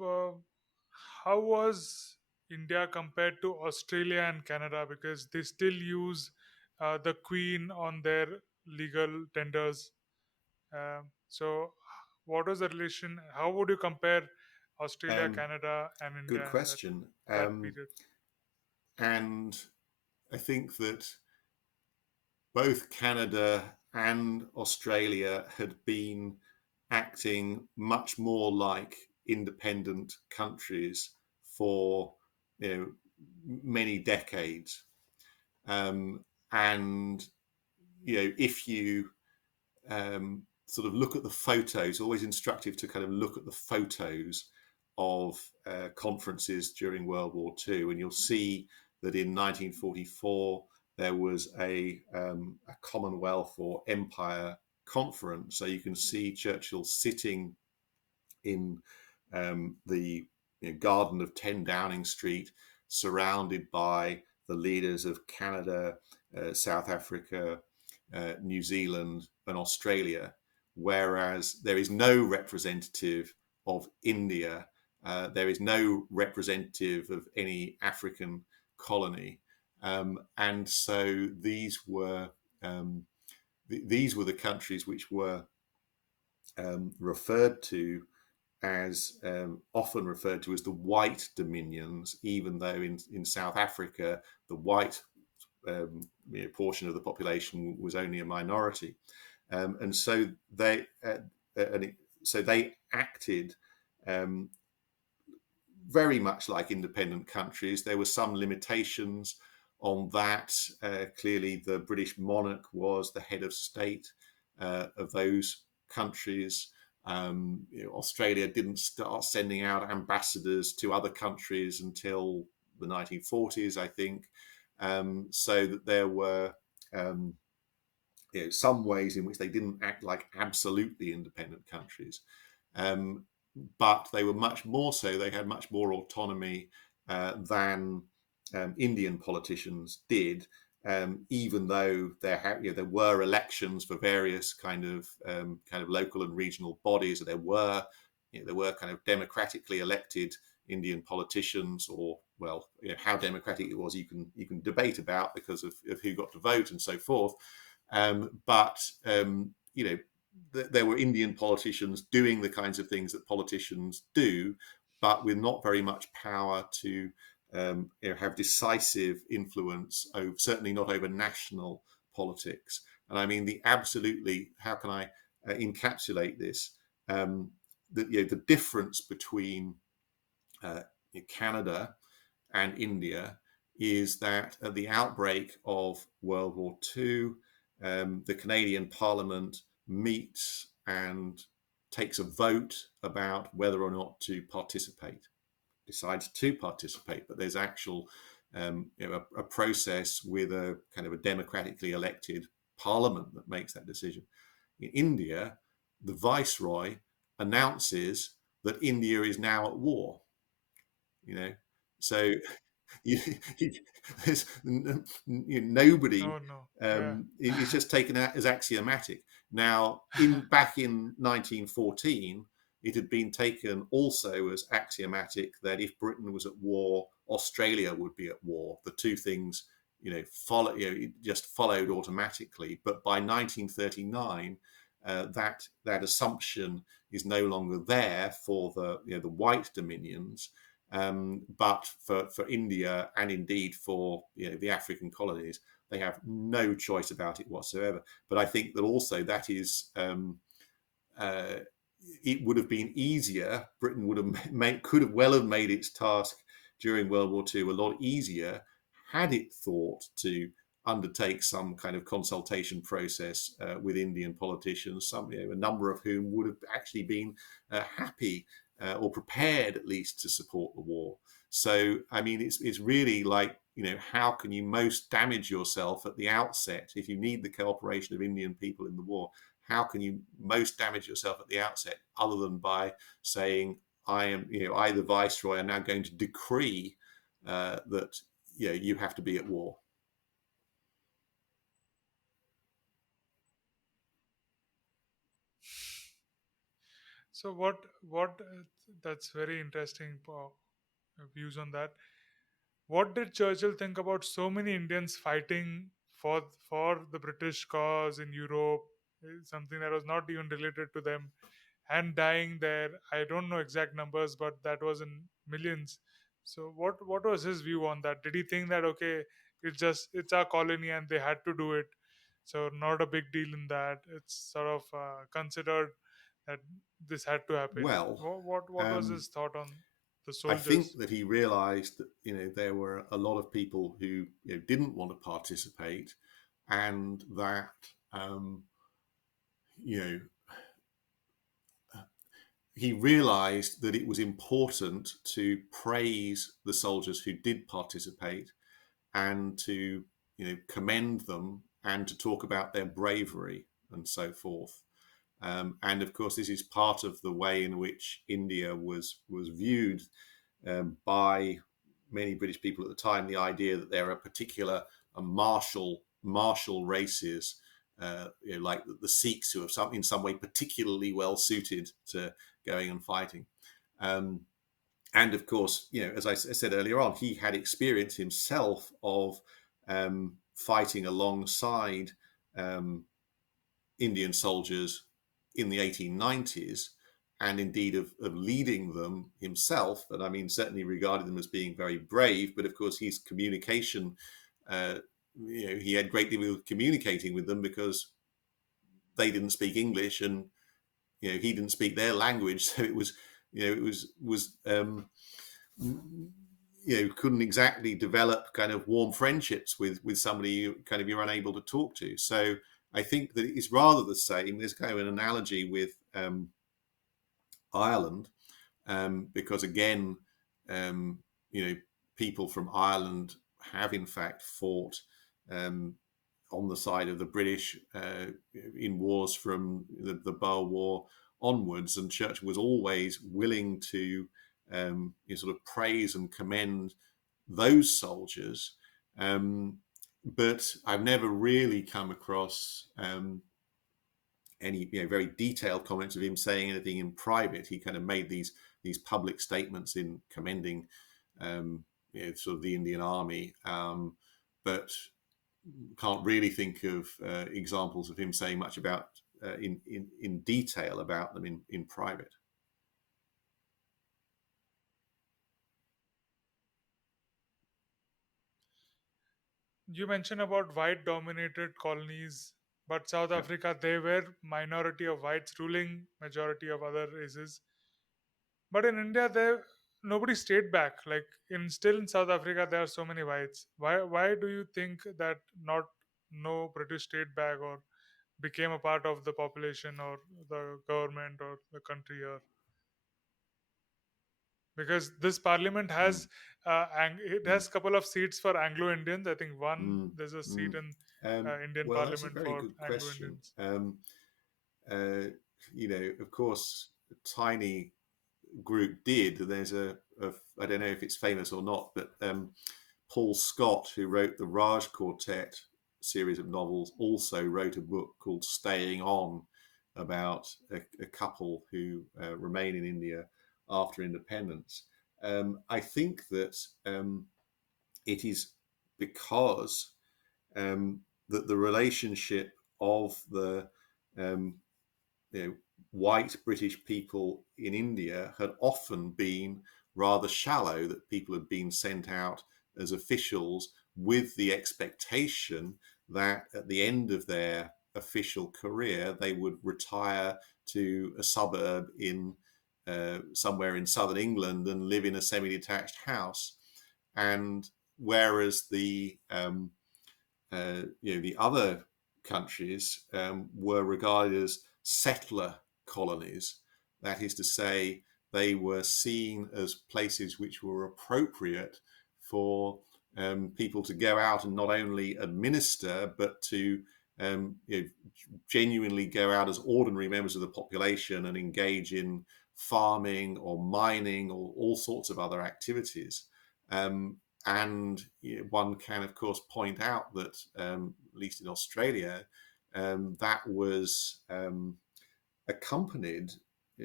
uh, how was India compared to Australia and Canada? Because they still use the Queen on their legal tenders. So, what was the relation? How would you compare Australia, Um, Canada, and Good India in question. that period? And I think that both Canada and Australia had been acting much more like independent countries for many decades. And if you sort of look at the photos, always instructive to kind of look at the photos of conferences during World War II, and you'll see that in 1944 there was a Commonwealth or Empire conference. So you can see Churchill sitting in the garden of 10 Downing Street, surrounded by the leaders of Canada, South Africa, New Zealand, and Australia, whereas there is no representative of India. There is no representative of any African colony, and so these were the countries which were referred to as often referred to as the white dominions, even though in South Africa the white portion of the population was only a minority, and so they acted very much like independent countries. There were some limitations on that. Clearly, the British monarch was the head of state of those countries. Australia didn't start sending out ambassadors to other countries until the 1940s, I think. So that there were some ways in which they didn't act like absolutely independent countries. But they were much more so, they had much more autonomy than Indian politicians did, even though there were elections for various kind of local and regional bodies. There were kind of democratically elected Indian politicians, or how democratic it was you can debate about because of who got to vote and so forth. But there were Indian politicians doing the kinds of things that politicians do, but with not very much power to have decisive influence over, certainly not over national politics. And I mean, how can I encapsulate this? The difference between Canada and India is that at the outbreak of World War II, the Canadian Parliament meets and takes a vote about whether or not to participate, decides to participate, but there's actual a process with a kind of a democratically elected parliament that makes that decision. In India, the viceroy announces that India is now at war. So there's nobody. Oh no. Yeah. It's just taken out as axiomatic. Now, back in 1914, it had been taken also as axiomatic that if Britain was at war, Australia would be at war. The two things, it just followed automatically. But by 1939, that assumption is no longer there for the white dominions. But for India and indeed for the African colonies, they have no choice about it whatsoever. But I think that also that is it would have been easier. Britain could have well made its task during World War II a lot easier had it thought to undertake some kind of consultation process with Indian politicians, a number of whom would have actually been happy or prepared at least to support the war. So, I mean, it's really like, how can you most damage yourself at the outset if you need the cooperation of Indian people in the war? How can you most damage yourself at the outset other than by saying, I, the viceroy, am now going to decree that you have to be at war? So what that's very interesting views on that. What did Churchill think about so many Indians fighting for the British cause in Europe, something that was not even related to them, and dying there? I don't know exact numbers, but that was in millions. So what was his view on that? Did he think that, okay, it's our colony and they had to do it, so not a big deal in that? It's sort of considered that this had to happen. Well, What was his thought on the I soldiers? think that he realized that there were a lot of people who didn't want to participate, and that he realized that it was important to praise the soldiers who did participate and to commend them and to talk about their bravery and so forth. And of course, this is part of the way in which India was viewed by many British people at the time. The idea that there are particular martial races, like the Sikhs, who are in some way particularly well suited to going and fighting. And of course, as I said earlier on, he had experience himself of fighting alongside Indian soldiers in the 1890s, and indeed of leading them himself. And I mean, certainly regarded them as being very brave. But of course, his communication, he had great difficulty communicating with them because they didn't speak English, and he didn't speak their language. So it was, couldn't exactly develop kind of warm friendships with somebody you're unable to talk to. So I think that it's rather the same. There's kind of an analogy with Ireland, because again, people from Ireland have in fact fought on the side of the British in wars from the Boer War onwards, and Churchill was always willing to sort of praise and commend those soldiers. But I've never really come across any very detailed comments of him saying anything in private. He kind of made these public statements in commending sort of the Indian Army, but can't really think of examples of him saying much about in detail about them in private. You mentioned about white dominated colonies, but South Yeah. Africa, they were minority of whites ruling majority of other races. But in India, there nobody stayed back. Like still in South Africa, there are so many whites. Why do you think that not no British stayed back or became a part of the population or the government or the country? Or because this parliament Mm, has it mm, has a couple of seats for Anglo Indians. I think mm, there's a seat mm. in Indian Well, that's a parliament very for good Anglo question. Indians. Uh, of course, a tiny group did. There's I don't know if it's famous or not, but Paul Scott, who wrote the Raj Quartet series of novels, also wrote a book called Staying On about a couple who remain in India after independence. I think that it is because that the relationship of the um, white British people in India had often been rather shallow, that people had been sent out as officials with the expectation that at the end of their official career they would retire to a suburb in somewhere in southern England and live in a semi-detached house. And whereas the other countries were regarded as settler colonies. That is to say, they were seen as places which were appropriate for people to go out and not only administer, but to genuinely go out as ordinary members of the population and engage in farming or mining or all sorts of other activities. And one can, of course, point out that, at least in Australia, that was accompanied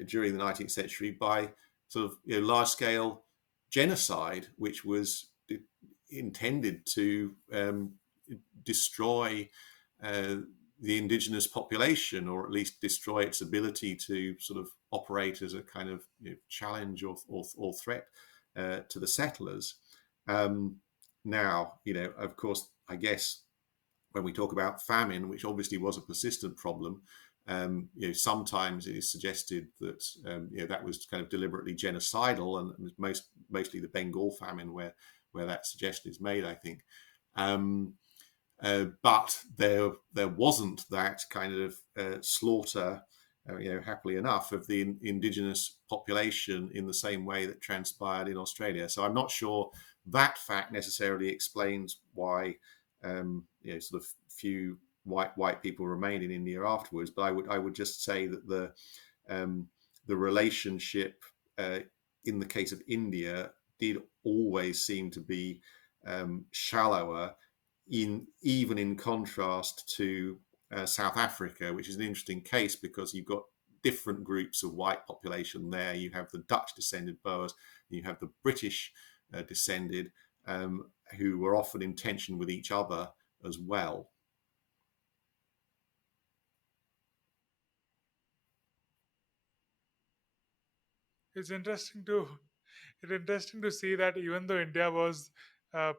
during the 19th century by sort of large-scale genocide, which was intended to destroy the indigenous population, or at least destroy its ability to sort of operate as a kind of challenge or threat to the settlers. Now, of course, I guess when we talk about famine, which obviously was a persistent problem, sometimes it is suggested that that was kind of deliberately genocidal, and it was mostly the Bengal famine where that suggestion is made, I think. But there wasn't that kind of slaughter, happily enough, of the indigenous population in the same way that transpired in Australia. So I'm not sure that fact necessarily explains why sort of few white people remained in India afterwards. But I would just say that the relationship in the case of India did always seem to be shallower, even in contrast to South Africa, which is an interesting case because you've got different groups of white population there. You have the Dutch descended Boers, you have the British descended, who were often in tension with each other as well. It's interesting to see that even though India was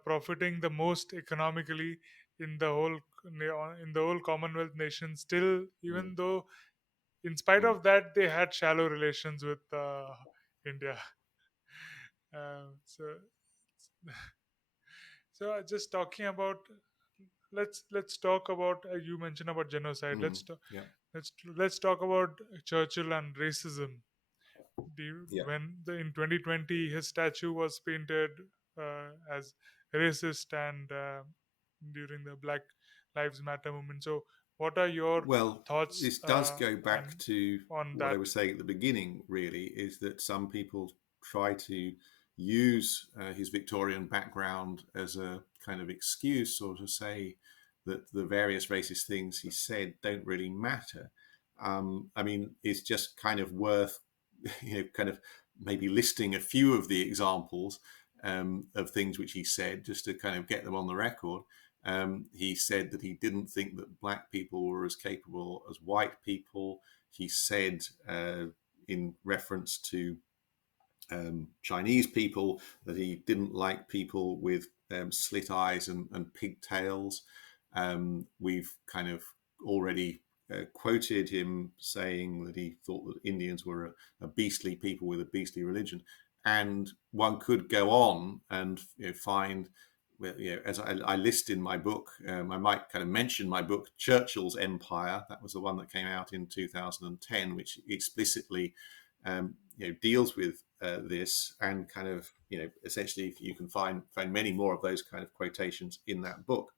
profiting the most economically in the whole Commonwealth nation, still, Mm, even though in spite mm, of that, they had shallow relations with India. So, just talking about, let's talk about, you mentioned about genocide. mm, yeah, Let's talk about Churchill and racism. yeah. In 2020 his statue was painted as racist, and during the Black Lives Matter movement. So, what are your Well, thoughts this does go back and to on what I that? was saying at the beginning, really, is that some people try to use his Victorian background as a kind of excuse, or to say that the various racist things he said don't really matter. I mean, it's just kind of worth, kind of maybe listing a few of the examples of things which he said, just to kind of get them on the record. He said that he didn't think that black people were as capable as white people. He said, in reference to Chinese people, that he didn't like people with slit eyes and pigtails. We've kind of already quoted him saying that he thought that Indians were a beastly people with a beastly religion. And one could go on and find, as I list in my book, I might kind of mention my book, Churchill's Empire. That was the one that came out in 2010, which explicitly deals with this, and kind of essentially you can find many more of those kind of quotations in that book.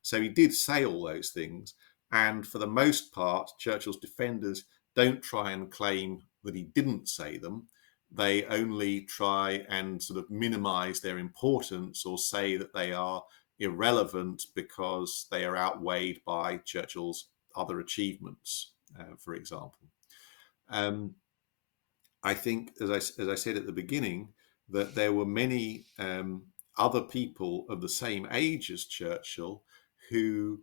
So he did say all those things, and for the most part, Churchill's defenders don't try and claim that he didn't say them. They only try and sort of minimize their importance or say that they are irrelevant because they are outweighed by Churchill's other achievements, for example. I think, as I said at the beginning, that there were many other people of the same age as Churchill who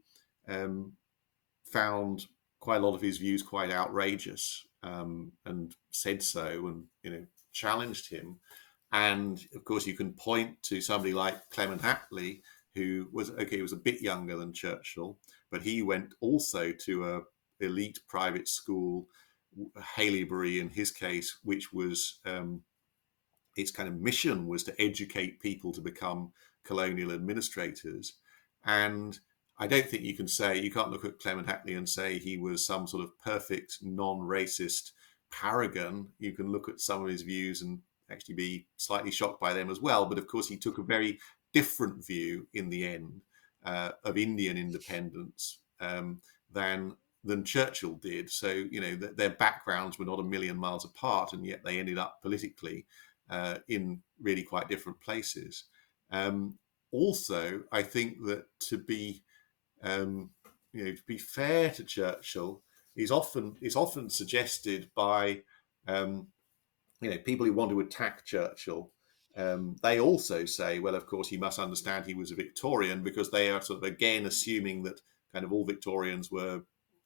found quite a lot of his views quite outrageous, and said so, and challenged him. And of course, you can point to somebody like Clement Attlee, who was a bit younger than Churchill, but he went also to a elite private school, Haileybury in his case, which was its kind of mission was to educate people to become colonial administrators. And I don't think you can't look at Clement Attlee and say he was some sort of perfect non-racist paragon. You can look at some of his views and actually be slightly shocked by them as well. But of course, he took a very different view in the end of Indian independence than Churchill did. So, their backgrounds were not a million miles apart, and yet they ended up politically in really quite different places. Also, I think that to be fair to Churchill is often suggested by people who want to attack Churchill. They also say, well, of course, he must understand he was a Victorian, because they are sort of again assuming that kind of all Victorians were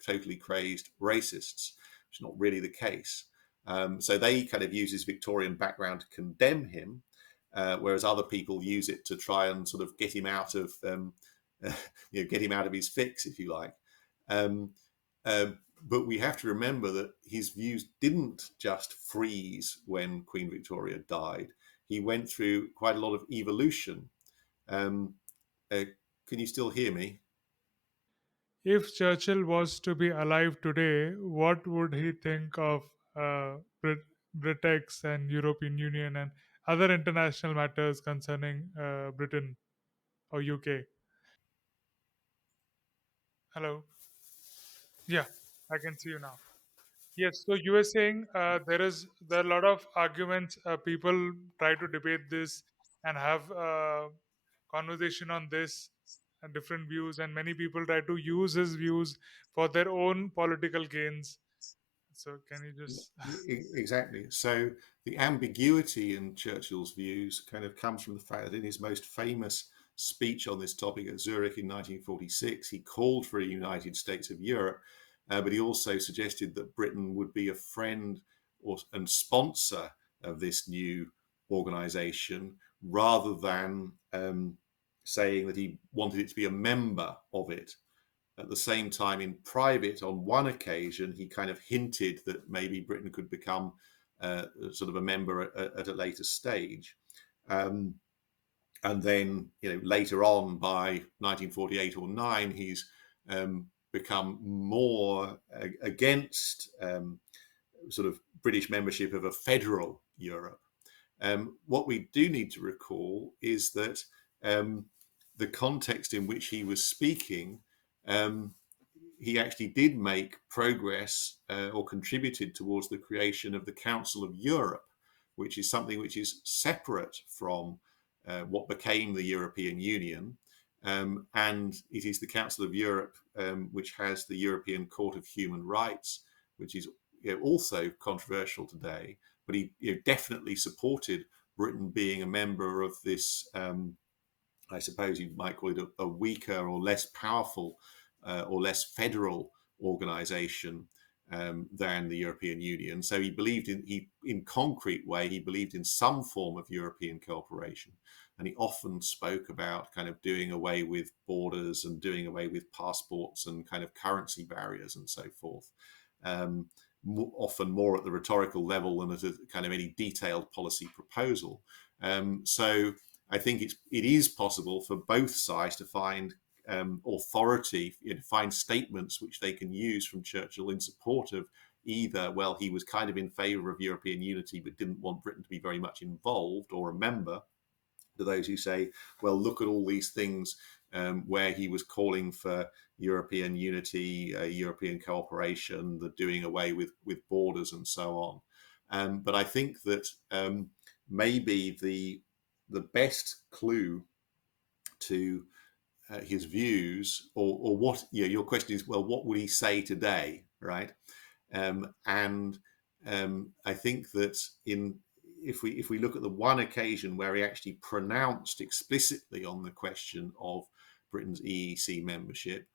totally crazed racists, which is not really the case. So they kind of use his Victorian background to condemn him, whereas other people use it to try and sort of get him out of his fix, if you like. But we have to remember that his views didn't just freeze when Queen Victoria died. He went through quite a lot of evolution. Can you still hear me? If Churchill was to be alive today, what would he think of Britex and European Union and other international matters concerning Britain or UK? Hello. Yeah, I can see you now. Yes, so you were saying there are a lot of arguments. People try to debate this and have conversation on this and different views, and many people try to use his views for their own political gains. So can you just Exactly. So the ambiguity in Churchill's views kind of comes from the fact that in his most famous speech on this topic at Zurich in 1946, he called for a United States of Europe, but he also suggested that Britain would be a friend and sponsor of this new organization, rather than saying that he wanted it to be a member of it. At the same time, in private, on one occasion, he kind of hinted that maybe Britain could become sort of a member at a later stage. And then, later on, by 1948 or 9, he's become more against sort of British membership of a federal Europe. What we do need to recall is that the context in which he was speaking, he actually did make progress or contributed towards the creation of the Council of Europe, which is something which is separate from what became the European Union. And it is the Council of Europe which has the European Court of Human Rights, which is also controversial today. But he definitely supported Britain being a member of this, I suppose you might call it a weaker or less powerful or less federal organization, than the European Union. So he believed in concrete way, he believed in some form of European cooperation. And he often spoke about kind of doing away with borders and doing away with passports and kind of currency barriers and so forth. Often more at the rhetorical level than at a kind of any detailed policy proposal. So I think it is possible for both sides to find authority, find statements which they can use from Churchill in support of either, well, he was kind of in favour of European unity but didn't want Britain to be very much involved or a member, to those who say, well, look at all these things where he was calling for European unity, European cooperation, the doing away with borders and so on. But I think that maybe the best clue to his views, or what, your question is, well, what would he say today, right? And I think that if we look at the one occasion where he actually pronounced explicitly on the question of Britain's EEC membership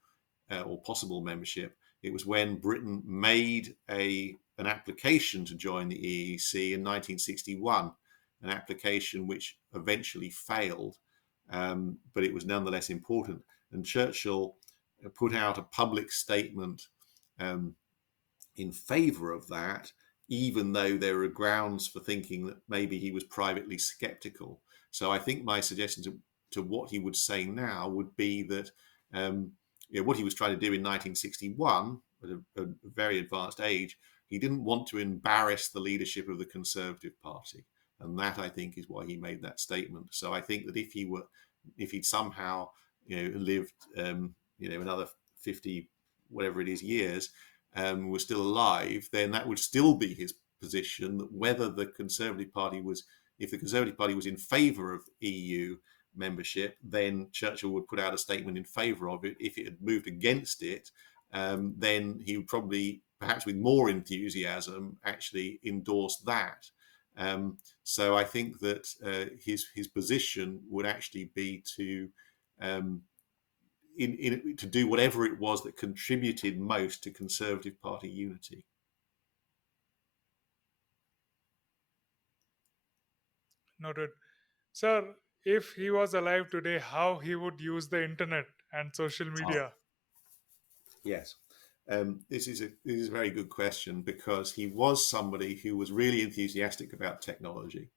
or possible membership, it was when Britain made an application to join the EEC in 1961, an application which eventually failed. But it was nonetheless important. And Churchill put out a public statement in favour of that, even though there are grounds for thinking that maybe he was privately sceptical. So I think my suggestion to what he would say now would be that what he was trying to do in 1961, at a very advanced age, he didn't want to embarrass the leadership of the Conservative Party. And that, I think, is why he made that statement. So I think that if he'd somehow, lived, another 50, whatever it is, years, was still alive, then that would still be his position, that whether the Conservative Party was, if the Conservative Party was in favour of EU membership, then Churchill would put out a statement in favour of it. If it had moved against it, then he would probably, perhaps with more enthusiasm, actually endorse that. So I think that his position would actually be to to do whatever it was that contributed most to Conservative Party unity. Noted. Sir, if he was alive today, how he would use the internet and social media? Yes. This is a very good question, because he was somebody who was really enthusiastic about technology.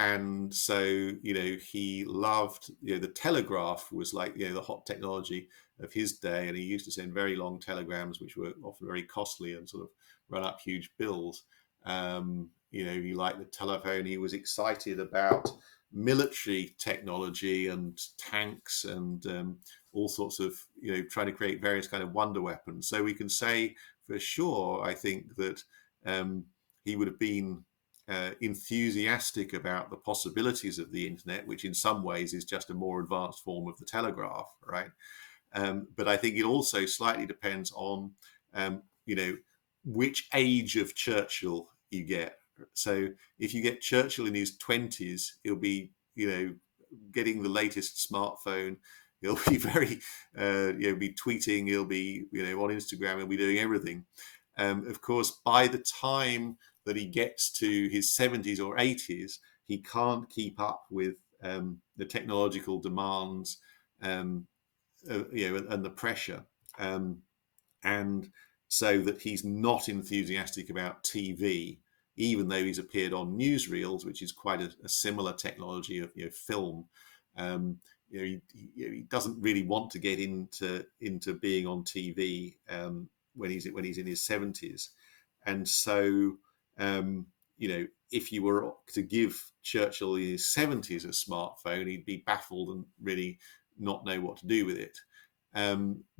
And so, he loved, the telegraph was like, the hot technology of his day. And he used to send very long telegrams, which were often very costly and sort of run up huge bills. He liked the telephone. He was excited about military technology and tanks and all sorts of, trying to create various kind of wonder weapons. So we can say for sure, I think that he would have been enthusiastic about the possibilities of the internet, which in some ways is just a more advanced form of the telegraph, right? But I think it also slightly depends on, which age of Churchill you get. So if you get Churchill in his 20s, he'll be, getting the latest smartphone. He'll be very, be tweeting. He'll be, on Instagram. He'll be doing everything. Of course, by the time that he gets to his 70s or 80s, he can't keep up with the technological demands, and the pressure, and so that he's not enthusiastic about TV, even though he's appeared on newsreels, which is quite a similar technology of film. He doesn't really want to get into being on TV when he's in his 70s, and so. If you were to give Churchill in his 70s a smartphone, he'd be baffled and really not know what to do with it.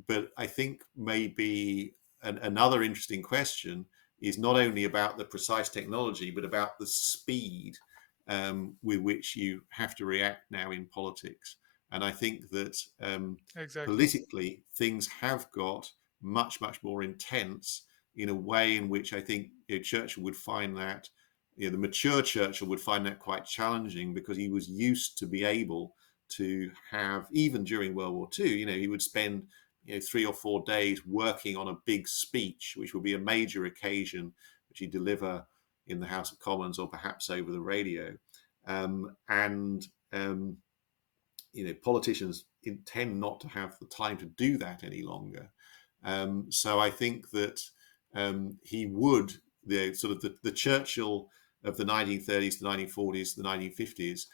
But I think maybe another interesting question is not only about the precise technology, but about the speed with which you have to react now in politics. And I think that Exactly. politically, things have got much, much more intense in a way in which I think Churchill would find that, the mature Churchill would find that quite challenging, because he was used to be able to have, even during World War II, he would spend, 3 or 4 days working on a big speech, which will be a major occasion which he'd deliver in the House of Commons or perhaps over the radio. And politicians tend not to have the time to do that any longer. So I think that he would, the Churchill of the 1930s, the 1940s, the 1950s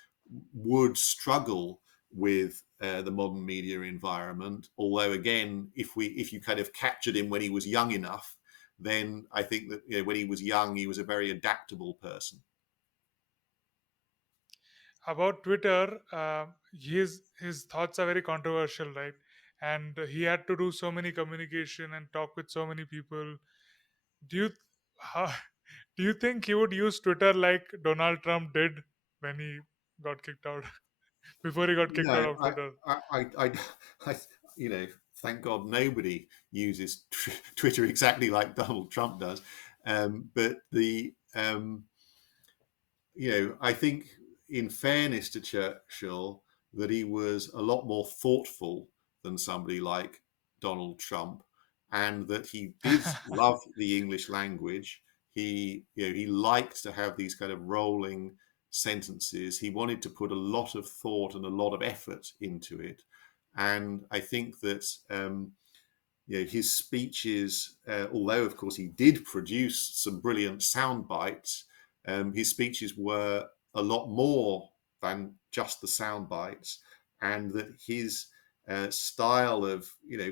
would struggle with the modern media environment. Although, again, if you kind of captured him when he was young enough, then I think that when he was young, he was a very adaptable person. About Twitter, his thoughts are very controversial, right? And he had to do so many communication and talk with so many people. Do you how, do you think he would use Twitter like Donald Trump did when he got kicked out before he got kicked out No, of Twitter? I thank God nobody uses Twitter exactly like Donald Trump does. But I think, in fairness to Churchill, that he was a lot more thoughtful than somebody like Donald Trump, and that he did love the English language. He liked to have these kind of rolling sentences. He wanted to put a lot of thought and a lot of effort into it, and I think that his speeches, although of course he did produce some brilliant sound bites, his speeches were a lot more than just the sound bites, and that his style of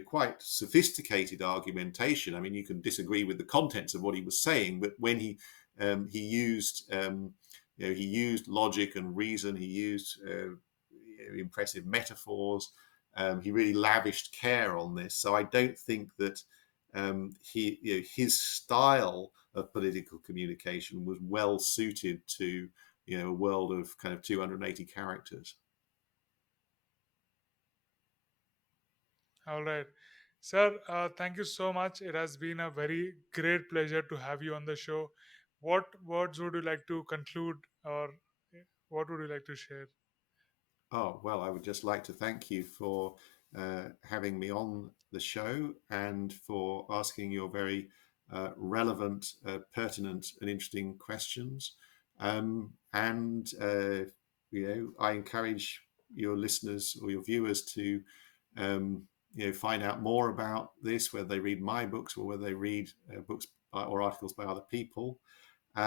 quite sophisticated argumentation. I mean, you can disagree with the contents of what he was saying, but when he used he used logic and reason, he used impressive metaphors. He really lavished care on this. So I don't think that his style of political communication was well suited to a world of kind of 280 characters. All right. Sir, thank you so much. It has been a very great pleasure to have you on the show. What words would you like to conclude, or what would you like to share? Oh, well, I would just like to thank you for having me on the show and for asking your very relevant, pertinent, and interesting questions. And I encourage your listeners or your viewers to find out more about this, whether they read my books or whether they read books or articles by other people. So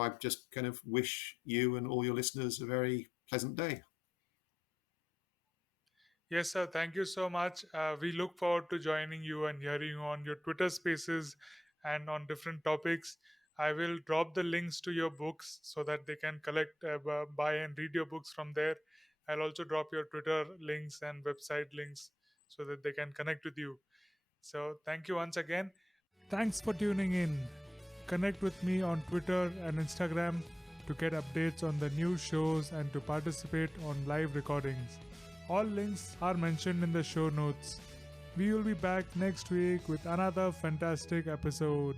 I just kind of wish you and all your listeners a very pleasant day. Yes, sir. Thank you so much. We look forward to joining you and hearing you on your Twitter spaces and on different topics. I will drop the links to your books so that they can collect, buy, and read your books from there. I'll also drop your Twitter links and website links so that they can connect with you. So, thank you once again. Thanks for tuning in. Connect with me on Twitter and Instagram to get updates on the new shows and to participate on live recordings. All links are mentioned in the show notes. We will be back next week with another fantastic episode.